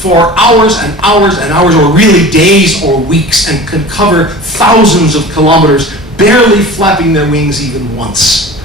for hours and hours and hours, or really days or weeks, and can cover thousands of kilometers, barely flapping their wings even once.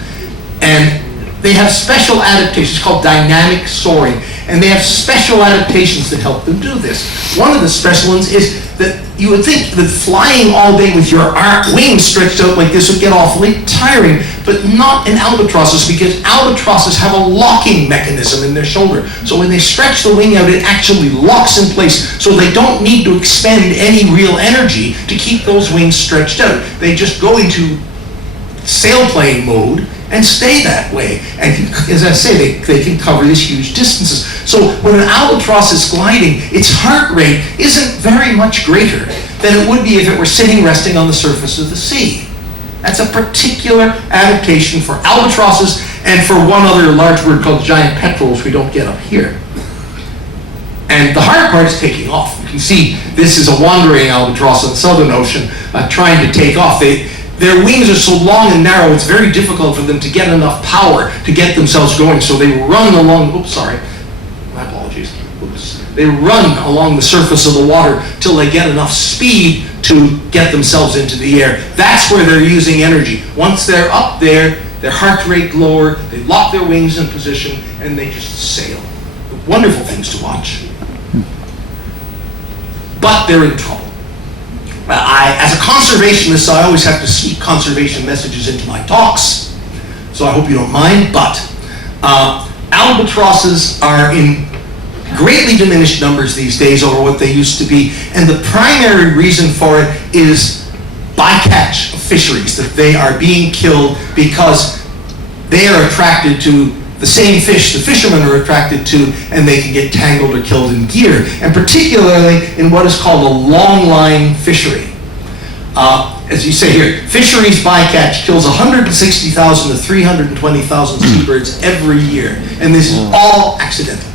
And they have special adaptations called dynamic soaring, and they have special adaptations that help them do this. One of the special ones is that you would think that flying all day with your wings stretched out like this would get awfully tiring, but not in albatrosses, because albatrosses have a locking mechanism in their shoulder. So when they stretch the wing out, it actually locks in place, so they don't need to expend any real energy to keep those wings stretched out. They just go into sailplane mode and stay that way. And as I say, they can cover these huge distances. So when an albatross is gliding, its heart rate isn't very much greater than it would be if it were sitting resting on the surface of the sea. That's a particular adaptation for albatrosses and for one other large bird called giant petrels we don't get up here. And the hard part is taking off. You can see this is a wandering albatross in the Southern Ocean trying to take off. Their wings are so long and narrow, it's very difficult for them to get enough power to get themselves going. So they run along, my apologies. They run along the surface of the water till they get enough speed to get themselves into the air. That's where they're using energy. Once they're up there, their heart rate lower, they lock their wings in position, and they just sail. Wonderful things to watch. But they're in trouble. Well, as a conservationist, I always have to sneak conservation messages into my talks, so I hope you don't mind, but albatrosses are in greatly diminished numbers these days over what they used to be, and the primary reason for it is bycatch of fisheries, that they are being killed because they are attracted to the same fish the fishermen are attracted to, and they can get tangled or killed in gear, and particularly in what is called a long-line fishery. As you say here, fisheries bycatch kills 160,000 to 320,000 seabirds every year, and this is all accidental.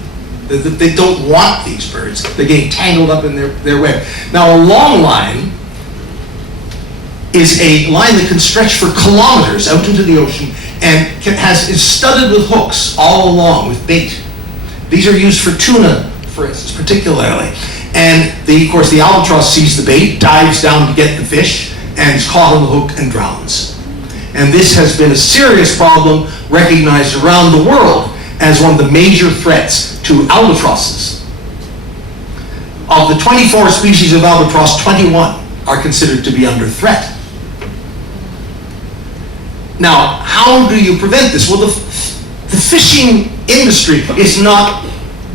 They don't want these birds. They're getting tangled up in their web. Now, a long line is a line that can stretch for kilometers out into the ocean and is studded with hooks all along with bait. These are used for tuna, for instance, particularly. And of course, the albatross sees the bait, dives down to get the fish, and is caught on the hook and drowns. And this has been a serious problem recognized around the world as one of the major threats to albatrosses. Of the 24 species of albatross, 21 are considered to be under threat. Now, how do you prevent this? Well, the fishing industry is not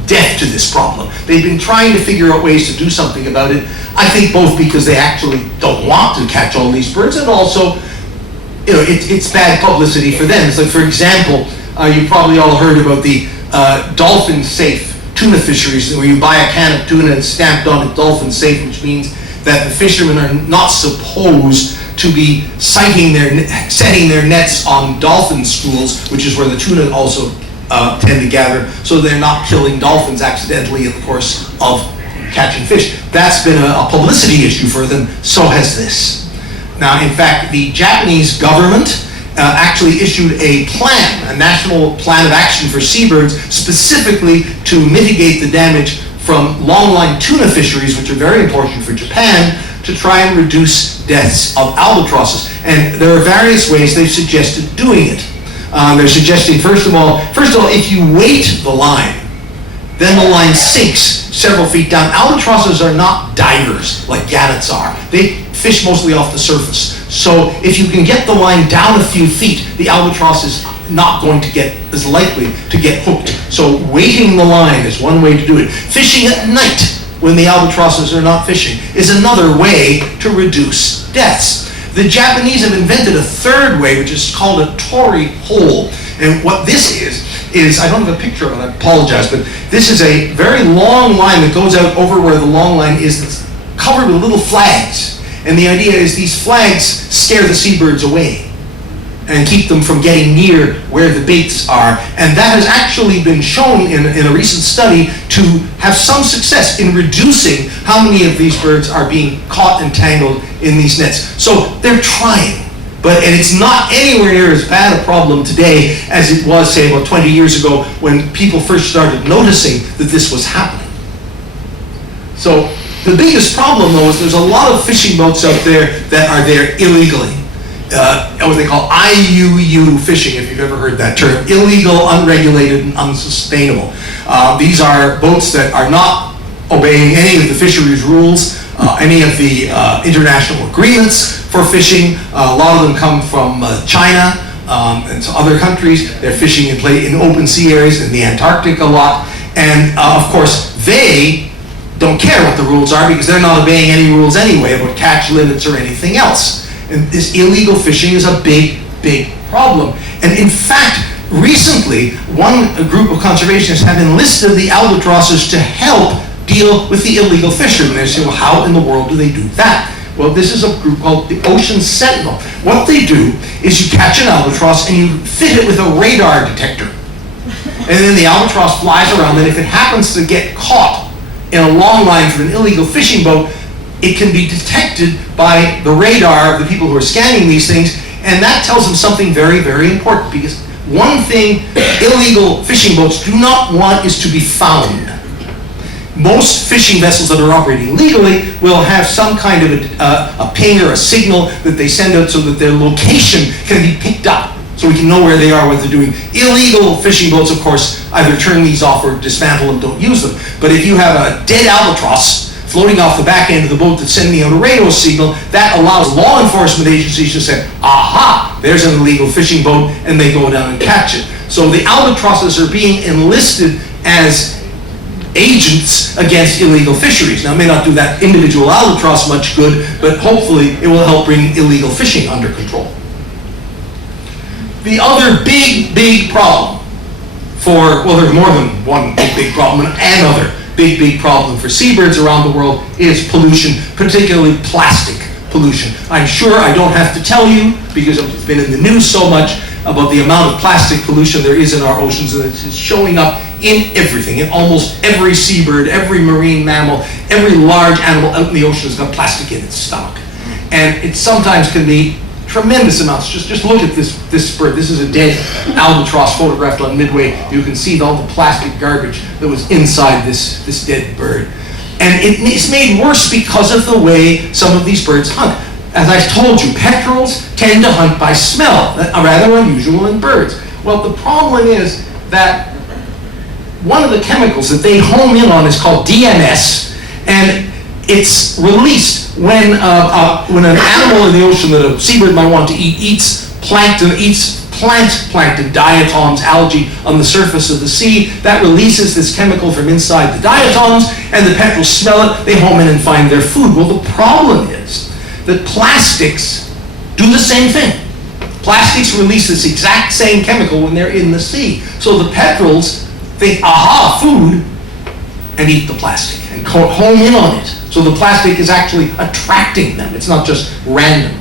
deaf to this problem. They've been trying to figure out ways to do something about it. I think both because they actually don't want to catch all these birds, and also, it's bad publicity for them. So, for example, you probably all heard about the dolphin-safe tuna fisheries, where you buy a can of tuna and stamped on it dolphin-safe, which means that the fishermen are not supposed to be setting their nets on dolphin schools, which is where the tuna also tend to gather, so they're not killing dolphins accidentally in the course of catching fish. That's been a publicity issue for them, so has this. Now, in fact, the Japanese government actually issued a plan, a national plan of action for seabirds, specifically to mitigate the damage from long-line tuna fisheries, which are very important for Japan, to try and reduce deaths of albatrosses. And there are various ways they've suggested doing it. They're suggesting, first of all, if you weight the line, then the line sinks several feet down. Albatrosses are not divers like gannets are. They fish mostly off the surface. So if you can get the line down a few feet, the albatross is not going to get as likely to get hooked. So weighting the line is one way to do it. Fishing at night when the albatrosses are not fishing is another way to reduce deaths. The Japanese have invented a third way, which is called a torii hole. And what this is, I don't have a picture of it, I apologize, but this is a very long line that goes out over where the long line is, that's covered with little flags. And the idea is these flags scare the seabirds away and keep them from getting near where the baits are. And that has actually been shown in a recent study to have some success in reducing how many of these birds are being caught and tangled in these nets. So they're trying, and it's not anywhere near as bad a problem today as it was, say, about 20 years ago when people first started noticing that this was happening. So the biggest problem, though, is there's a lot of fishing boats out there that are there illegally. What they call IUU fishing, if you've ever heard that term, illegal, unregulated, and unsustainable. These are boats that are not obeying any of the fisheries rules, any of the international agreements for fishing. A lot of them come from China and some other countries. They're fishing in open sea areas in the Antarctic a lot. And of course, they don't care what the rules are because they're not obeying any rules anyway about catch limits or anything else. And this illegal fishing is a big, big problem. And in fact, recently, a group of conservationists have enlisted the albatrosses to help deal with the illegal fishermen. They say, well, how in the world do they do that? Well, this is a group called the Ocean Sentinel. What they do is you catch an albatross and you fit it with a radar detector. And then the albatross flies around, and if it happens to get caught in a long line from an illegal fishing boat, it can be detected by the radar of the people who are scanning these things, and that tells them something very, very important, because one thing illegal fishing boats do not want is to be found. Most fishing vessels that are operating legally will have some kind of a ping or a signal that they send out so that their location can be picked up, so we can know where they are, what they're doing. Illegal fishing boats, of course, either turn these off or dismantle them, don't use them. But if you have a dead albatross floating off the back end of the boat that's sending out a radio signal, that allows law enforcement agencies to say, aha, there's an illegal fishing boat, and they go down and catch it. So the albatrosses are being enlisted as agents against illegal fisheries. Now, it may not do that individual albatross much good, but hopefully it will help bring illegal fishing under control. The other big, big problem well, there's more than one big problem, another big problem for seabirds around the world is pollution, particularly plastic pollution. I'm sure I don't have to tell you, because it's been in the news so much, about the amount of plastic pollution there is in our oceans, and it's showing up in everything, in almost every seabird, every marine mammal, every large animal out in the ocean has got plastic in its stomach. And it sometimes can be tremendous amounts. Just look at this bird. This is a dead albatross photographed on Midway. You can see all the plastic garbage that was inside this dead bird. And it's made worse because of the way some of these birds hunt. As I told you, petrels tend to hunt by smell, rather unusual in birds. Well, the problem is that one of the chemicals that they home in on is called DMS, and it's released when an animal in the ocean that a seabird might want to eat eats plankton, plant plankton, diatoms, algae on the surface of the sea. That releases this chemical from inside the diatoms, and the petrels smell it, they home in and find their food. Well, the problem is that plastics do the same thing. Plastics release this exact same chemical when they're in the sea. So the petrels think, aha, food, and eat the plastic and home in on it. So the plastic is actually attracting them. It's not just random.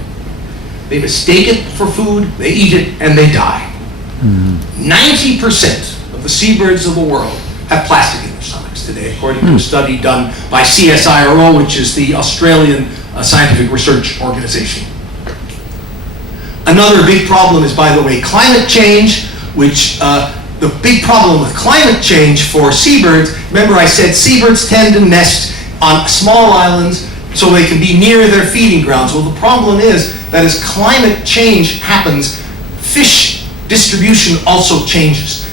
They mistake it for food, they eat it, and they die. 90% of the seabirds of the world have plastic in their stomachs today, according to a study done by CSIRO, which is the Australian Scientific Research Organization. Another big problem is, by the way, climate change, which the big problem with climate change for seabirds, remember I said seabirds tend to nest on small islands so they can be near their feeding grounds. Well, the problem is that as climate change happens, fish distribution also changes.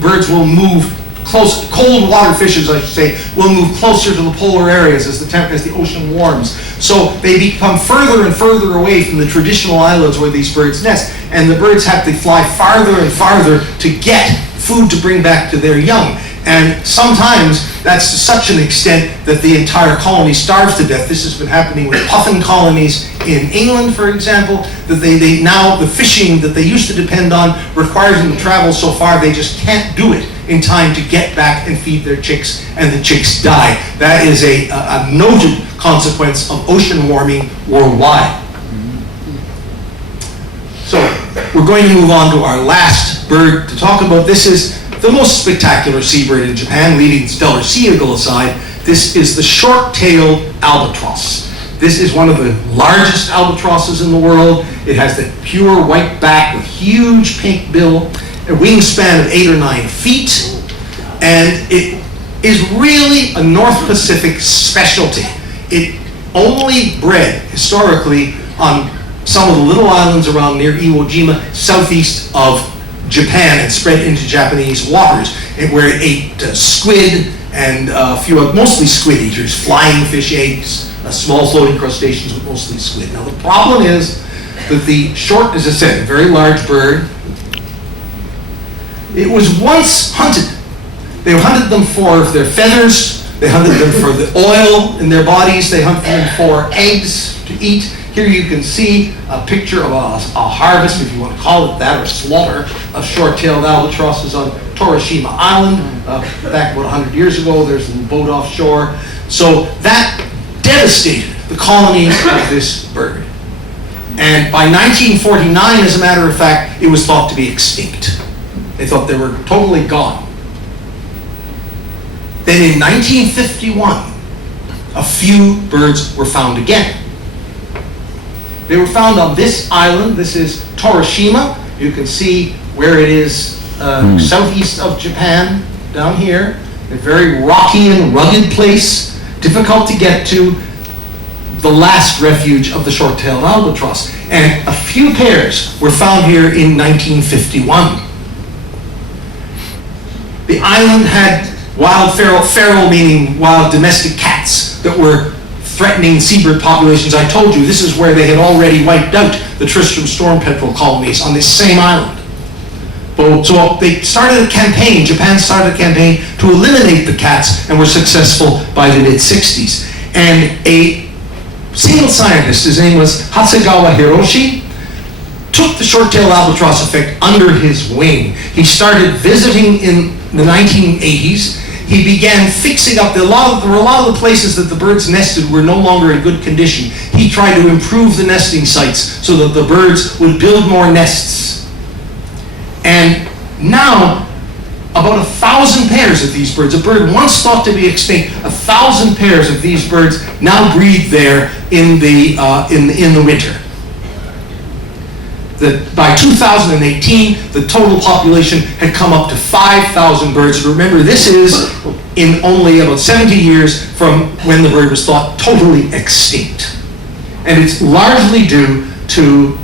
Birds will move close, cold water fishes, I should say, will move closer to the polar areas as the ocean warms. So they become further and further away from the traditional islands where these birds nest, and the birds have to fly farther and farther to get food to bring back to their young. And sometimes that's to such an extent that the entire colony starves to death. This has been happening with puffin colonies in England, for example, that they now, the fishing that they used to depend on requires them to travel so far they just can't do it in time to get back and feed their chicks, and the chicks die. That is a noted consequence of ocean warming worldwide. So we're going to move on to our last bird to talk about. This is the most spectacular seabird in Japan, leaving Stellar sea eagle aside. This is the short-tailed albatross. This is one of the largest albatrosses in the world. It has that pure white back with huge pink bill, a wingspan of 8 or 9 feet, and is really a North Pacific specialty. It only bred historically on some of the little islands around near Iwo Jima, southeast of Japan, and spread into Japanese waters, where it ate squid and a few, mostly squid eaters, flying fish eggs, small floating crustaceans, but mostly squid. Now the problem is that the short, as I said, a very large bird, it was once hunted. They hunted them for their feathers, they hunted them for the oil in their bodies, they hunted them for eggs to eat. Here you can see a picture of a harvest, if you want to call it that, or slaughter of short-tailed albatrosses on Torishima Island. Back about 100 years ago, there's a little boat offshore. So that devastated the colonies of this bird. And by 1949, as a matter of fact, it was thought to be extinct. They thought they were totally gone. Then in 1951, a few birds were found again. They were found on this island. This is Torishima. You can see where it is southeast of Japan, down here. A very rocky and rugged place, difficult to get to. The last refuge of the short-tailed albatross. And a few pairs were found here in 1951. The island had wild feral meaning wild domestic cats that were threatening seabird populations. I told you this is where they had already wiped out the Tristram storm petrel colonies on this same island. So they started a campaign, Japan started a campaign to eliminate the cats, and were successful by the mid-60s. And a single scientist, his name was Hasegawa Hiroshi, took the short-tailed albatross effect under his wing. He started visiting in the 1980s. He began fixing up, there were a lot of the places that the birds nested were no longer in good condition. He tried to improve the nesting sites so that the birds would build more nests. And now, about 1,000 pairs of these birds, a bird once thought to be extinct, 1,000 pairs of these birds now breed there in the winter. By 2018, the total population had come up to 5,000 birds. Remember, this is in only about 70 years from when the bird was thought totally extinct. And it's largely due to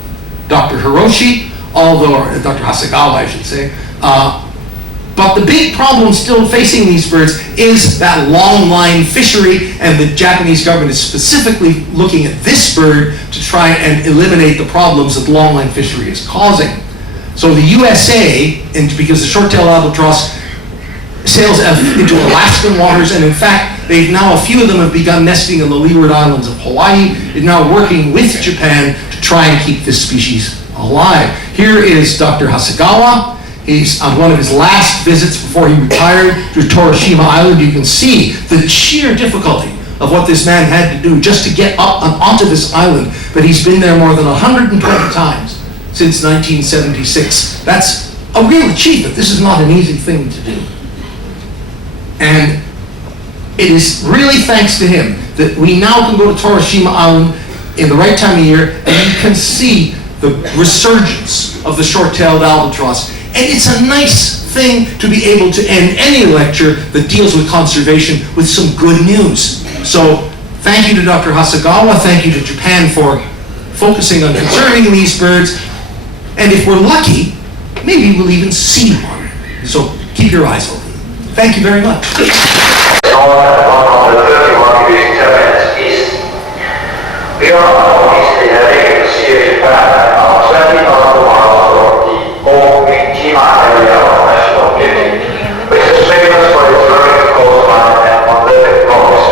Dr. Hiroshi, or Dr. Hasegawa, I should say. But the big problem still facing these birds is that long-line fishery, and the Japanese government is specifically looking at this bird to try and eliminate the problems that long-line fishery is causing. So the USA, because the short-tailed albatross sails into Alaskan waters, and in fact, a few of them have begun nesting in the Leeward Islands of Hawaii, is now working with Japan to try and keep this species alive. Here is Dr. Hasegawa. He's on one of his last visits before he retired to Torishima Island. You can see the sheer difficulty of what this man had to do just to get up onto this island. But he's been there more than 120 times since 1976. That's a real achievement. This is not an easy thing to do. And it is really thanks to him that we now can go to Torishima Island in the right time of year, and you can see the resurgence of the short-tailed albatross. And it's a nice thing to be able to end any lecture that deals with conservation with some good news. So thank you to Dr. Hasegawa, thank you to Japan for focusing on conserving these birds, and if we're lucky, maybe we'll even see one. So keep your eyes open. Thank you very much. We are now easily having to see Japan 20 nautical miles from the Okinawa area of national beauty, which is famous for its rugged coastline and monolithic rocks.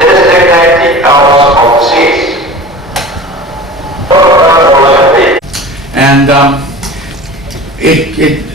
This dictates the Alps of the seas. And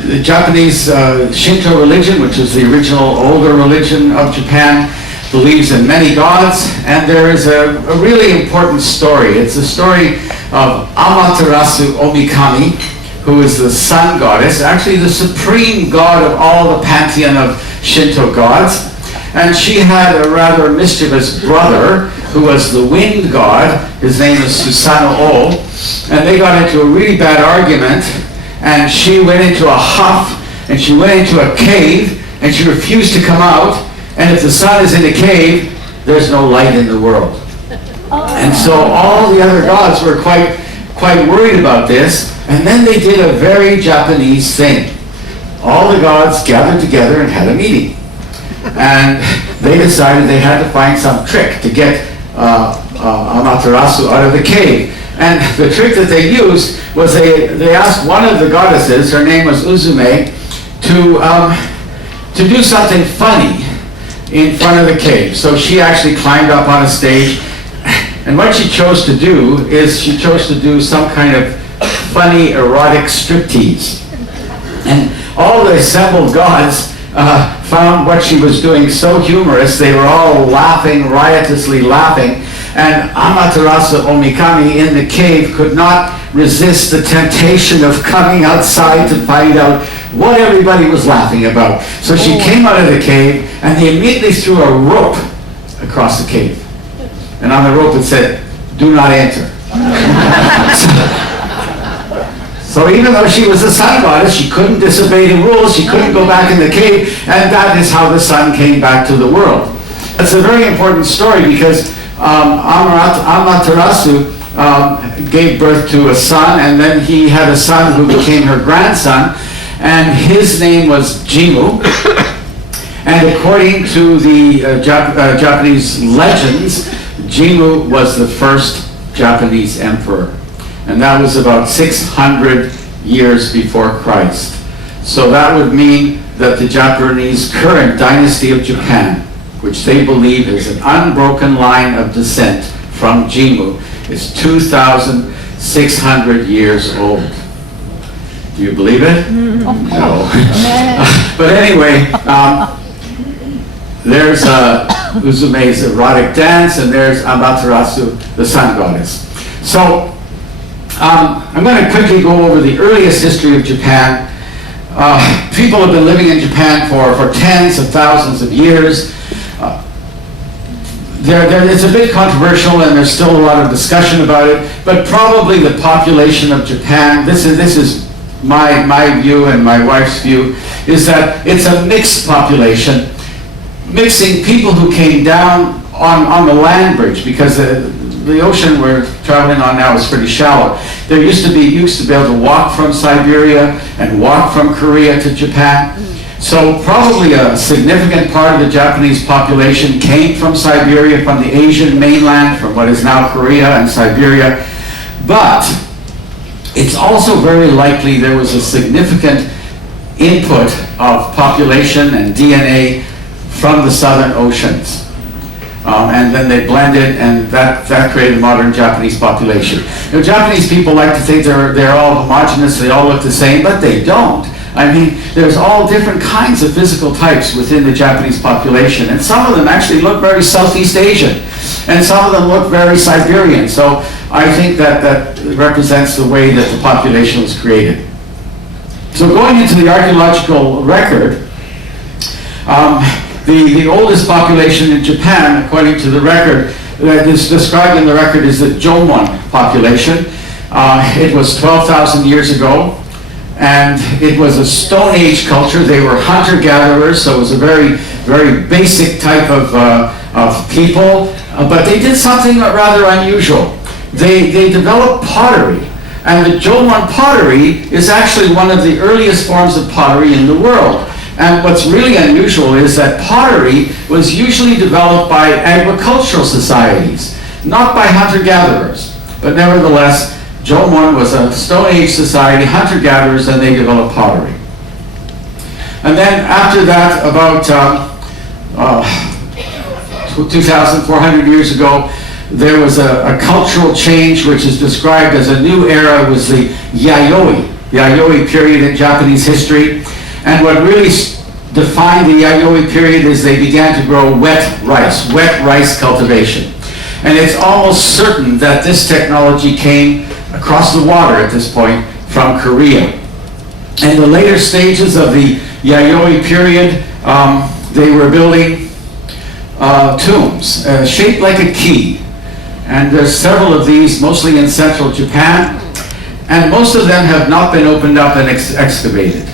the Japanese Shinto religion, which is the original older religion of Japan, believes in many gods, and there is a really important story. It's the story of Amaterasu Omikami, who is the sun goddess, actually the supreme god of all the pantheon of Shinto gods. And she had a rather mischievous brother who was the wind god. His name is Susanoo, and they got into a really bad argument, and she went into a huff, and she went into a cave, and she refused to come out. And if the sun is in a cave, there's no light in the world. And so all the other gods were quite worried about this, and then they did a very Japanese thing. All the gods gathered together and had a meeting. And they decided they had to find some trick to get Amaterasu out of the cave. And the trick that they used was they asked one of the goddesses, her name was Uzume, to do something funny in front of the cave. So she actually climbed up on a stage, and what she chose to do is she chose to do some kind of funny erotic striptease. And all the assembled gods found what she was doing so humorous, they were all laughing, riotously laughing, and Amaterasu Omikami in the cave could not resist the temptation of coming outside to find out what everybody was laughing about. So she came out of the cave, and they immediately threw a rope across the cave. And on the rope it said, "Do not enter." So even though she was a sun goddess, she couldn't disobey the rules, she couldn't go back in the cave, and that is how the sun came back to the world. That's a very important story because Amaterasu gave birth to a son, and then he had a son who became her grandson, and his name was Jimmu. And according to the Japanese legends, Jimmu was the first Japanese emperor. And that was about 600 years before Christ. So that would mean that the Japanese current dynasty of Japan, which they believe is an unbroken line of descent from Jimmu, is 2,600 years old. Do you believe it? No. But anyway, there's Uzume's erotic dance, and there's Amaterasu, the sun goddess. So I'm going to quickly go over the earliest history of Japan. People have been living in Japan for tens of thousands of years. It's a bit controversial, and there's still a lot of discussion about it, but probably the population of Japan, this is my view and my wife's view, is that it's a mixed population, mixing people who came down on the land bridge, because the ocean we're traveling on now is pretty shallow. There used to be able to walk from Siberia and walk from Korea to Japan. So probably a significant part of the Japanese population came from Siberia, from the Asian mainland, from what is now Korea and Siberia. But it's also very likely there was a significant input of population and DNA from the southern oceans. And then they blended, and that created a modern Japanese population. You know, Japanese people like to think they're all homogenous, they all look the same, but they don't. I mean, there's all different kinds of physical types within the Japanese population, and some of them actually look very Southeast Asian, and some of them look very Siberian. So I think that represents the way that the population was created. So going into the archaeological record, the oldest population in Japan, according to the record, that is described in the record, is the Jomon population. It was 12,000 years ago, and it was a Stone Age culture. They were hunter-gatherers, so it was a very, very basic type of people, but they did something rather unusual. They developed pottery, and the Jomon pottery is actually one of the earliest forms of pottery in the world. And what's really unusual is that pottery was usually developed by agricultural societies, not by hunter-gatherers. But nevertheless, Jomon was a Stone Age society, hunter-gatherers, and they developed pottery. And then after that, about 2,400 years ago, there was a cultural change which is described as a new era. It was the Yayoi period in Japanese history. And what really defined the Yayoi period is they began to grow wet rice cultivation. And it's almost certain that this technology came across the water at this point from Korea. In the later stages of the Yayoi period, they were building tombs shaped like a key. And there's several of these, mostly in central Japan. And most of them have not been opened up and excavated.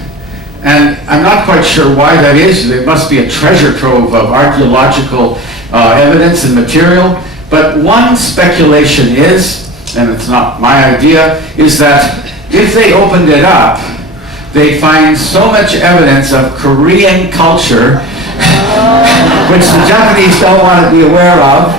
And I'm not quite sure why that is. There must be a treasure trove of archaeological evidence and material. But one speculation is, and it's not my idea, is that if they opened it up, they find so much evidence of Korean culture, which the Japanese don't want to be aware of,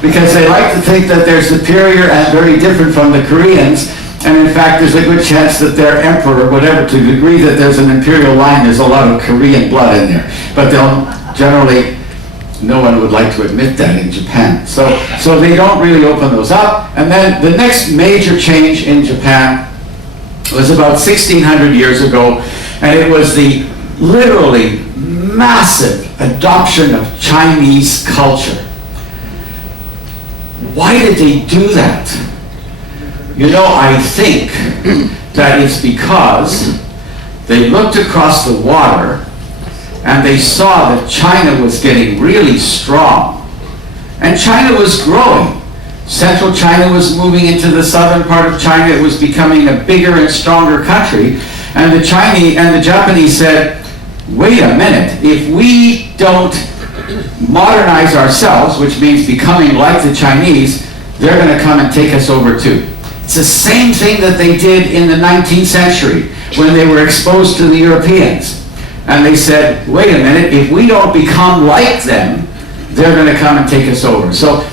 because they like to think that they're superior and very different from the Koreans. And in fact, there's a good chance that their emperor, whatever, to the degree that there's an imperial line, there's a lot of Korean blood in there. But they'll generally, no one would like to admit that in Japan. So they don't really open those up. And then the next major change in Japan was about 1600 years ago, and it was the literally massive adoption of Chinese culture. Why did they do that? You know, I think that it's because they looked across the water and they saw that China was getting really strong. And China was growing. Central China was moving into the southern part of China. It was becoming a bigger and stronger country. And the Japanese said, wait a minute, if we don't modernize ourselves, which means becoming like the Chinese, they're going to come and take us over too. It's the same thing that they did in the 19th century when they were exposed to the Europeans. And they said, wait a minute, if we don't become like them, they're going to come and take us over. So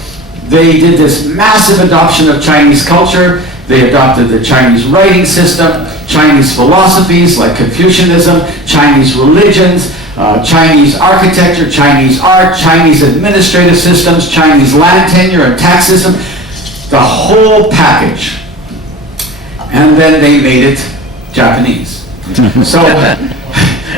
they did this massive adoption of Chinese culture. They adopted the Chinese writing system, Chinese philosophies like Confucianism, Chinese religions, Chinese architecture, Chinese art, Chinese administrative systems, Chinese land tenure and tax system, the whole package. And then they made it Japanese. So,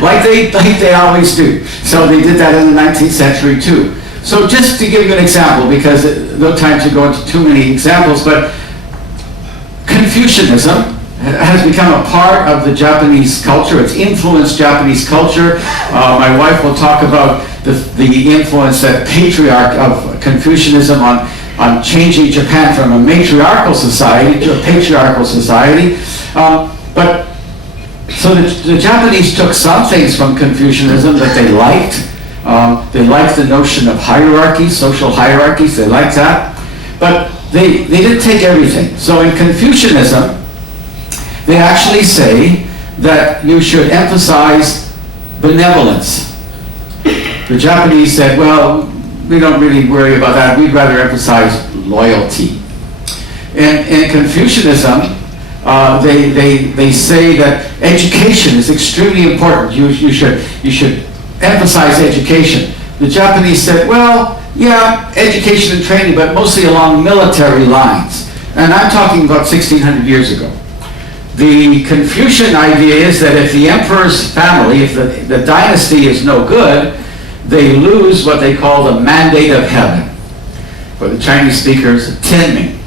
like they always do. So they did that in the 19th century too. So just to give you an example, because no time to go into too many examples, but Confucianism has become a part of the Japanese culture. It's influenced Japanese culture. My wife will talk about the influence that patriarch of Confucianism on changing Japan from a matriarchal society to a patriarchal society. So the Japanese took some things from Confucianism that they liked. They liked the notion of hierarchies, social hierarchies. They liked that. But they didn't take everything. So in Confucianism, they actually say that you should emphasize benevolence. The Japanese said, well, we don't really worry about that. We'd rather emphasize loyalty. In Confucianism, they say that education is extremely important. You should emphasize education. The Japanese said, well, yeah, education and training, but mostly along military lines. And I'm talking about 1600 years ago. The Confucian idea is that if the emperor's family, if the dynasty is no good, they lose what they call the mandate of heaven. For the Chinese speakers, Tianming.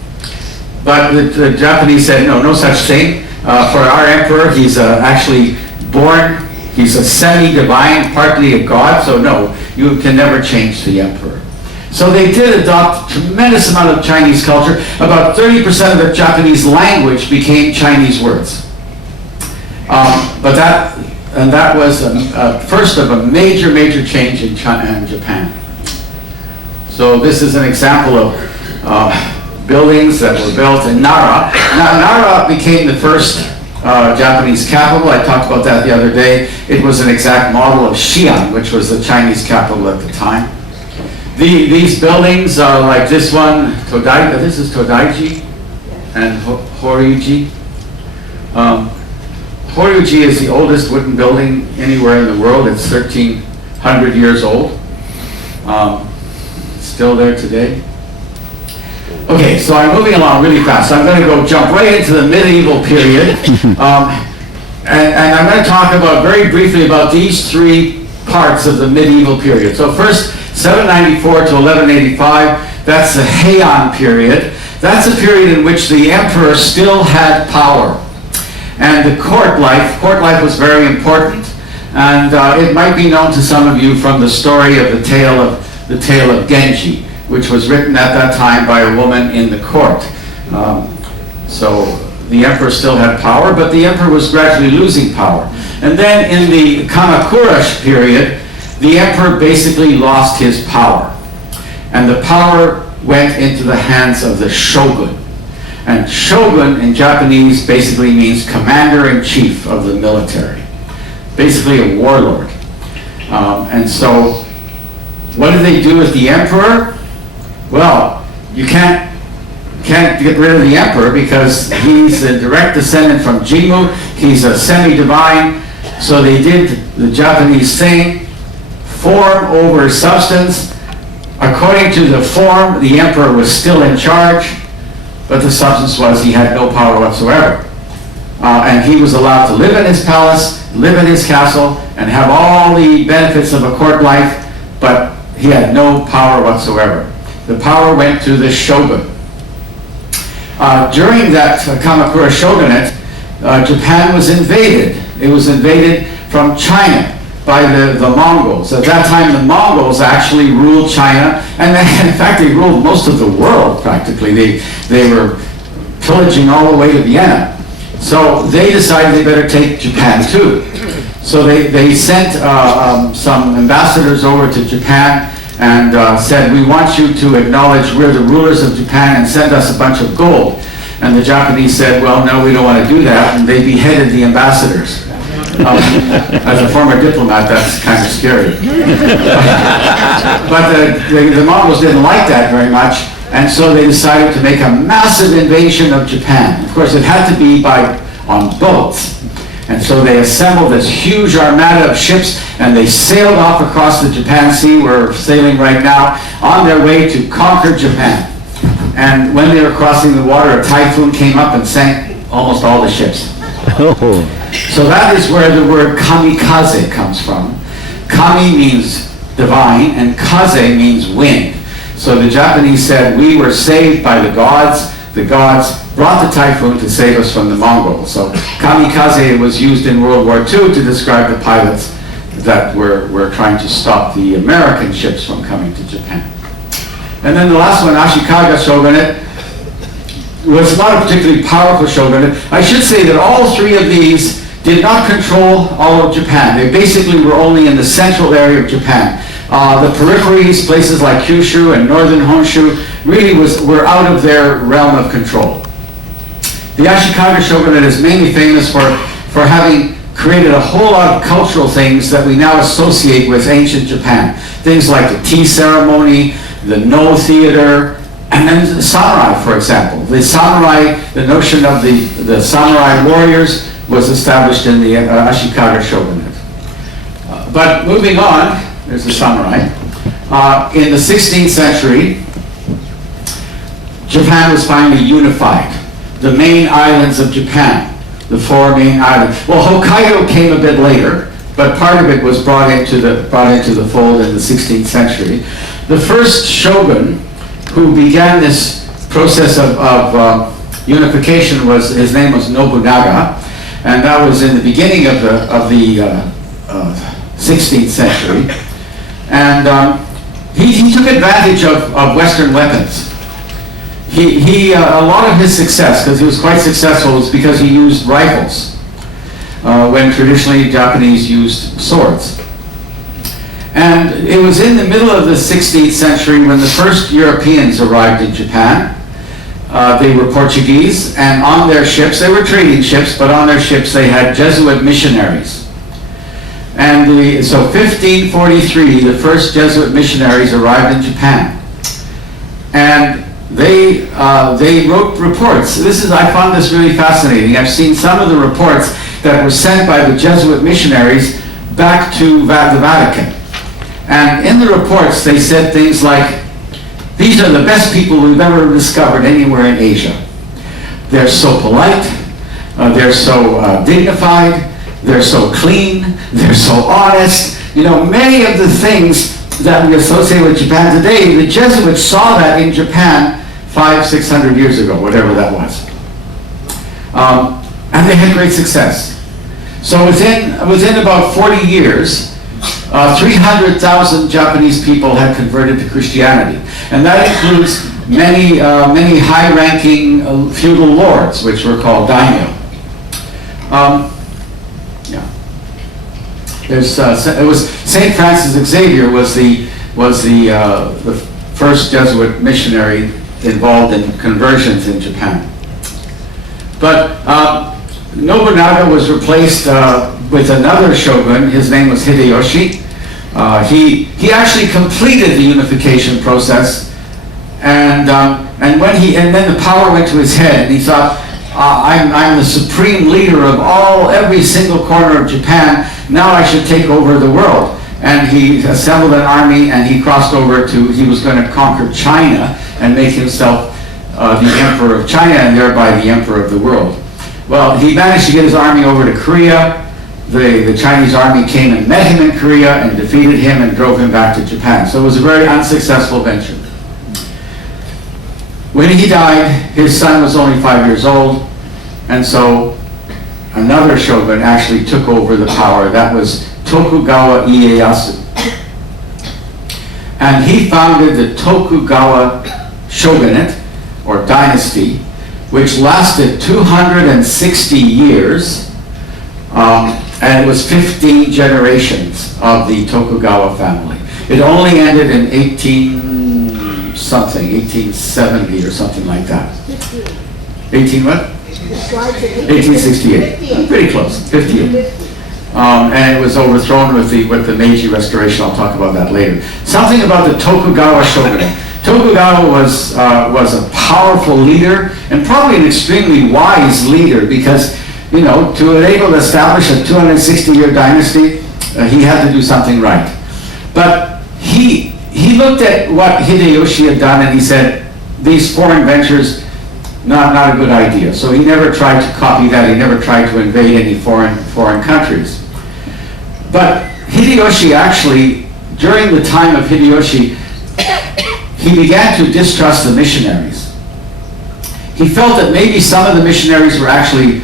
But the Japanese said, no such thing. For our emperor, he's actually born, he's a semi-divine, partly a god, so no, you can never change the emperor. So they did adopt a tremendous amount of Chinese culture. About 30% of the Japanese language became Chinese words. But that was first of a major change in China and Japan. So this is an example of buildings that were built in Nara. Now, Nara became the first Japanese capital. I talked about that the other day. It was an exact model of Xi'an, which was the Chinese capital at the time. These buildings are like this one, this is Todaiji and Horyuji. Horyuji is the oldest wooden building anywhere in the world. It's 1,300 years old. Still there today. Okay, so I'm moving along really fast. I'm going to jump right into the medieval period. And I'm going to talk very briefly about these three parts of the medieval period. So first, 794 to 1185, that's the Heian period. That's a period in which the emperor still had power. And the court life was very important. And it might be known to some of you from the story of the tale of Genji, which was written at that time by a woman in the court. So the emperor still had power, but the emperor was gradually losing power. And then in the Kamakura period, the emperor basically lost his power. And the power went into the hands of the shogun. And shogun in Japanese basically means commander-in-chief of the military. Basically a warlord. And so, what did they do with the emperor? Well, you can't get rid of the emperor because he's a direct descendant from Jimmu. He's a semi-divine. So they did the Japanese thing, form over substance. According to the form, the emperor was still in charge, but the substance was he had no power whatsoever. And he was allowed to live in his palace, live in his castle, and have all the benefits of a court life, but he had no power whatsoever. The power went to the shogun. During that Kamakura shogunate, Japan was invaded. It was invaded from China by the Mongols. At that time, the Mongols actually ruled China, and in fact, they ruled most of the world practically. They were pillaging all the way to Vienna. So they decided they better take Japan too. So they sent some ambassadors over to Japan and said, we want you to acknowledge we're the rulers of Japan and send us a bunch of gold. And the Japanese said, well, no, we don't want to do that, and they beheaded the ambassadors. As a former diplomat, that's kind of scary. But the Mongols didn't like that very much, and so they decided to make a massive invasion of Japan. Of course, it had to be on boats. And so they assembled this huge armada of ships, and they sailed off across the Japan Sea, we're sailing right now, on their way to conquer Japan. And when they were crossing the water, a typhoon came up and sank almost all the ships. So that is where the word kamikaze comes from. Kami means divine, and kaze means wind. So the Japanese said, we were saved by the gods. The gods brought the typhoon to save us from the Mongols. So kamikaze was used in World War II to describe the pilots that were trying to stop the American ships from coming to Japan. And then the last one, Ashikaga shogunate, was not a particularly powerful shogunate. I should say that all three of these did not control all of Japan. They basically were only in the central area of Japan. The peripheries, places like Kyushu and northern Honshu, really were out of their realm of control. The Ashikaga shogunate is mainly famous for having created a whole lot of cultural things that we now associate with ancient Japan. Things like the tea ceremony, the No theater, and then the samurai, for example. The samurai, the notion of the samurai warriors was established in the Ashikaga shogunate. But moving on, there's the samurai. In the 16th century, Japan was finally unified. The main islands of Japan, the four main islands. Well, Hokkaido came a bit later, but part of it was brought into the fold in the 16th century. The first shogun who began this process of unification his name was Nobunaga, and that was in the beginning of the 16th century. And he took advantage of Western weapons. A lot of his success, because he was quite successful, was because he used rifles, when traditionally Japanese used swords. And it was in the middle of the 16th century when the first Europeans arrived in Japan. They were Portuguese, and on their ships, they were trading ships, but on their ships they had Jesuit missionaries. And so 1543, the first Jesuit missionaries arrived in Japan. And they wrote reports. I found this really fascinating. I've seen some of the reports that were sent by the Jesuit missionaries back to the Vatican. And in the reports, they said things like, these are the best people we've ever discovered anywhere in Asia. They're so polite, they're so dignified, they're so clean, they're so honest. You know, many of the things that we associate with Japan today, the Jesuits saw that in Japan 500-600 years ago, whatever that was. And they had great success. So within about 40 years, 300,000 Japanese people had converted to Christianity. And that includes many high-ranking feudal lords, which were called daimyo. It was Saint Francis Xavier was the first Jesuit missionary involved in conversions in Japan. But Nobunaga was replaced with another shogun. His name was Hideyoshi. He actually completed the unification process, and then the power went to his head, and he thought, I'm the supreme leader of every single corner of Japan. Now I should take over the world. And he assembled an army, and he crossed over he was going to conquer China and make himself the emperor of China, and thereby the emperor of the world. Well, he managed to get his army over to Korea. The Chinese army came and met him in Korea and defeated him and drove him back to Japan. So it was a very unsuccessful venture. When he died, his son was only 5 years old, and so another shogun actually took over the power. That was Tokugawa Ieyasu. And he founded the Tokugawa shogunate, or dynasty, which lasted 260 years, and it was 15 generations of the Tokugawa family. It only ended in 1870 or something like that. 18 what? 1868. Pretty close, 58. And it was overthrown with the Meiji Restoration. I'll talk about that later. Something about the Tokugawa shogunate. Tokugawa was a powerful leader, and probably an extremely wise leader, because, to enable to establish a 260-year dynasty, he had to do something right. But he looked at what Hideyoshi had done, and he said, these foreign ventures, not a good idea. So he never tried to copy that. He never tried to invade any foreign countries. But Hideyoshi actually, during the time of Hideyoshi, he began to distrust the missionaries. He felt that maybe some of the missionaries were actually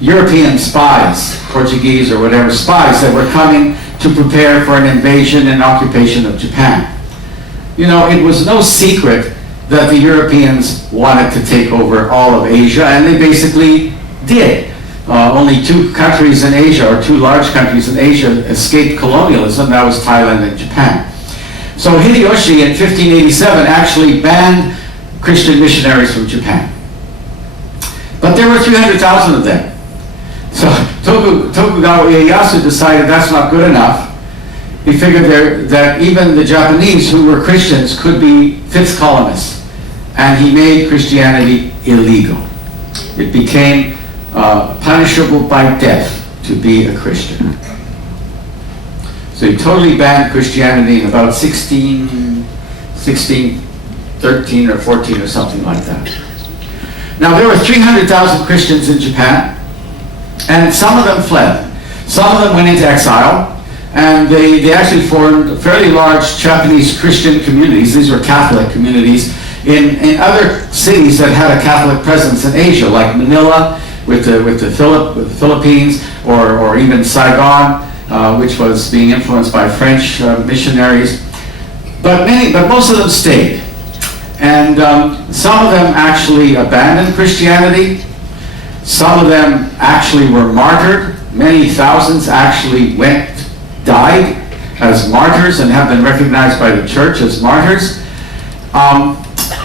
European spies, Portuguese or whatever spies, that were coming to prepare for an invasion and occupation of Japan. It was no secret that the Europeans wanted to take over all of Asia, and they basically did. Only two countries in Asia, or two large countries in Asia, escaped colonialism. That was Thailand and Japan. So Hideyoshi in 1587 actually banned Christian missionaries from Japan. But there were 300,000 of them. So Tokugawa Ieyasu decided that's not good enough. He figured that even the Japanese who were Christians could be fifth colonists. And he made Christianity illegal. It became punishable by death to be a Christian. So he totally banned Christianity in about 13 or 14 or something like that. Now there were 300,000 Christians in Japan, and some of them fled. Some of them went into exile, and they actually formed fairly large Japanese Christian communities. These were Catholic communities in other cities that had a Catholic presence in Asia, like Manila with the Philippines, or even Saigon, which was being influenced by French missionaries. But most of them stayed. And some of them actually abandoned Christianity. Some of them actually were martyred. Many thousands actually died as martyrs and have been recognized by the church as martyrs.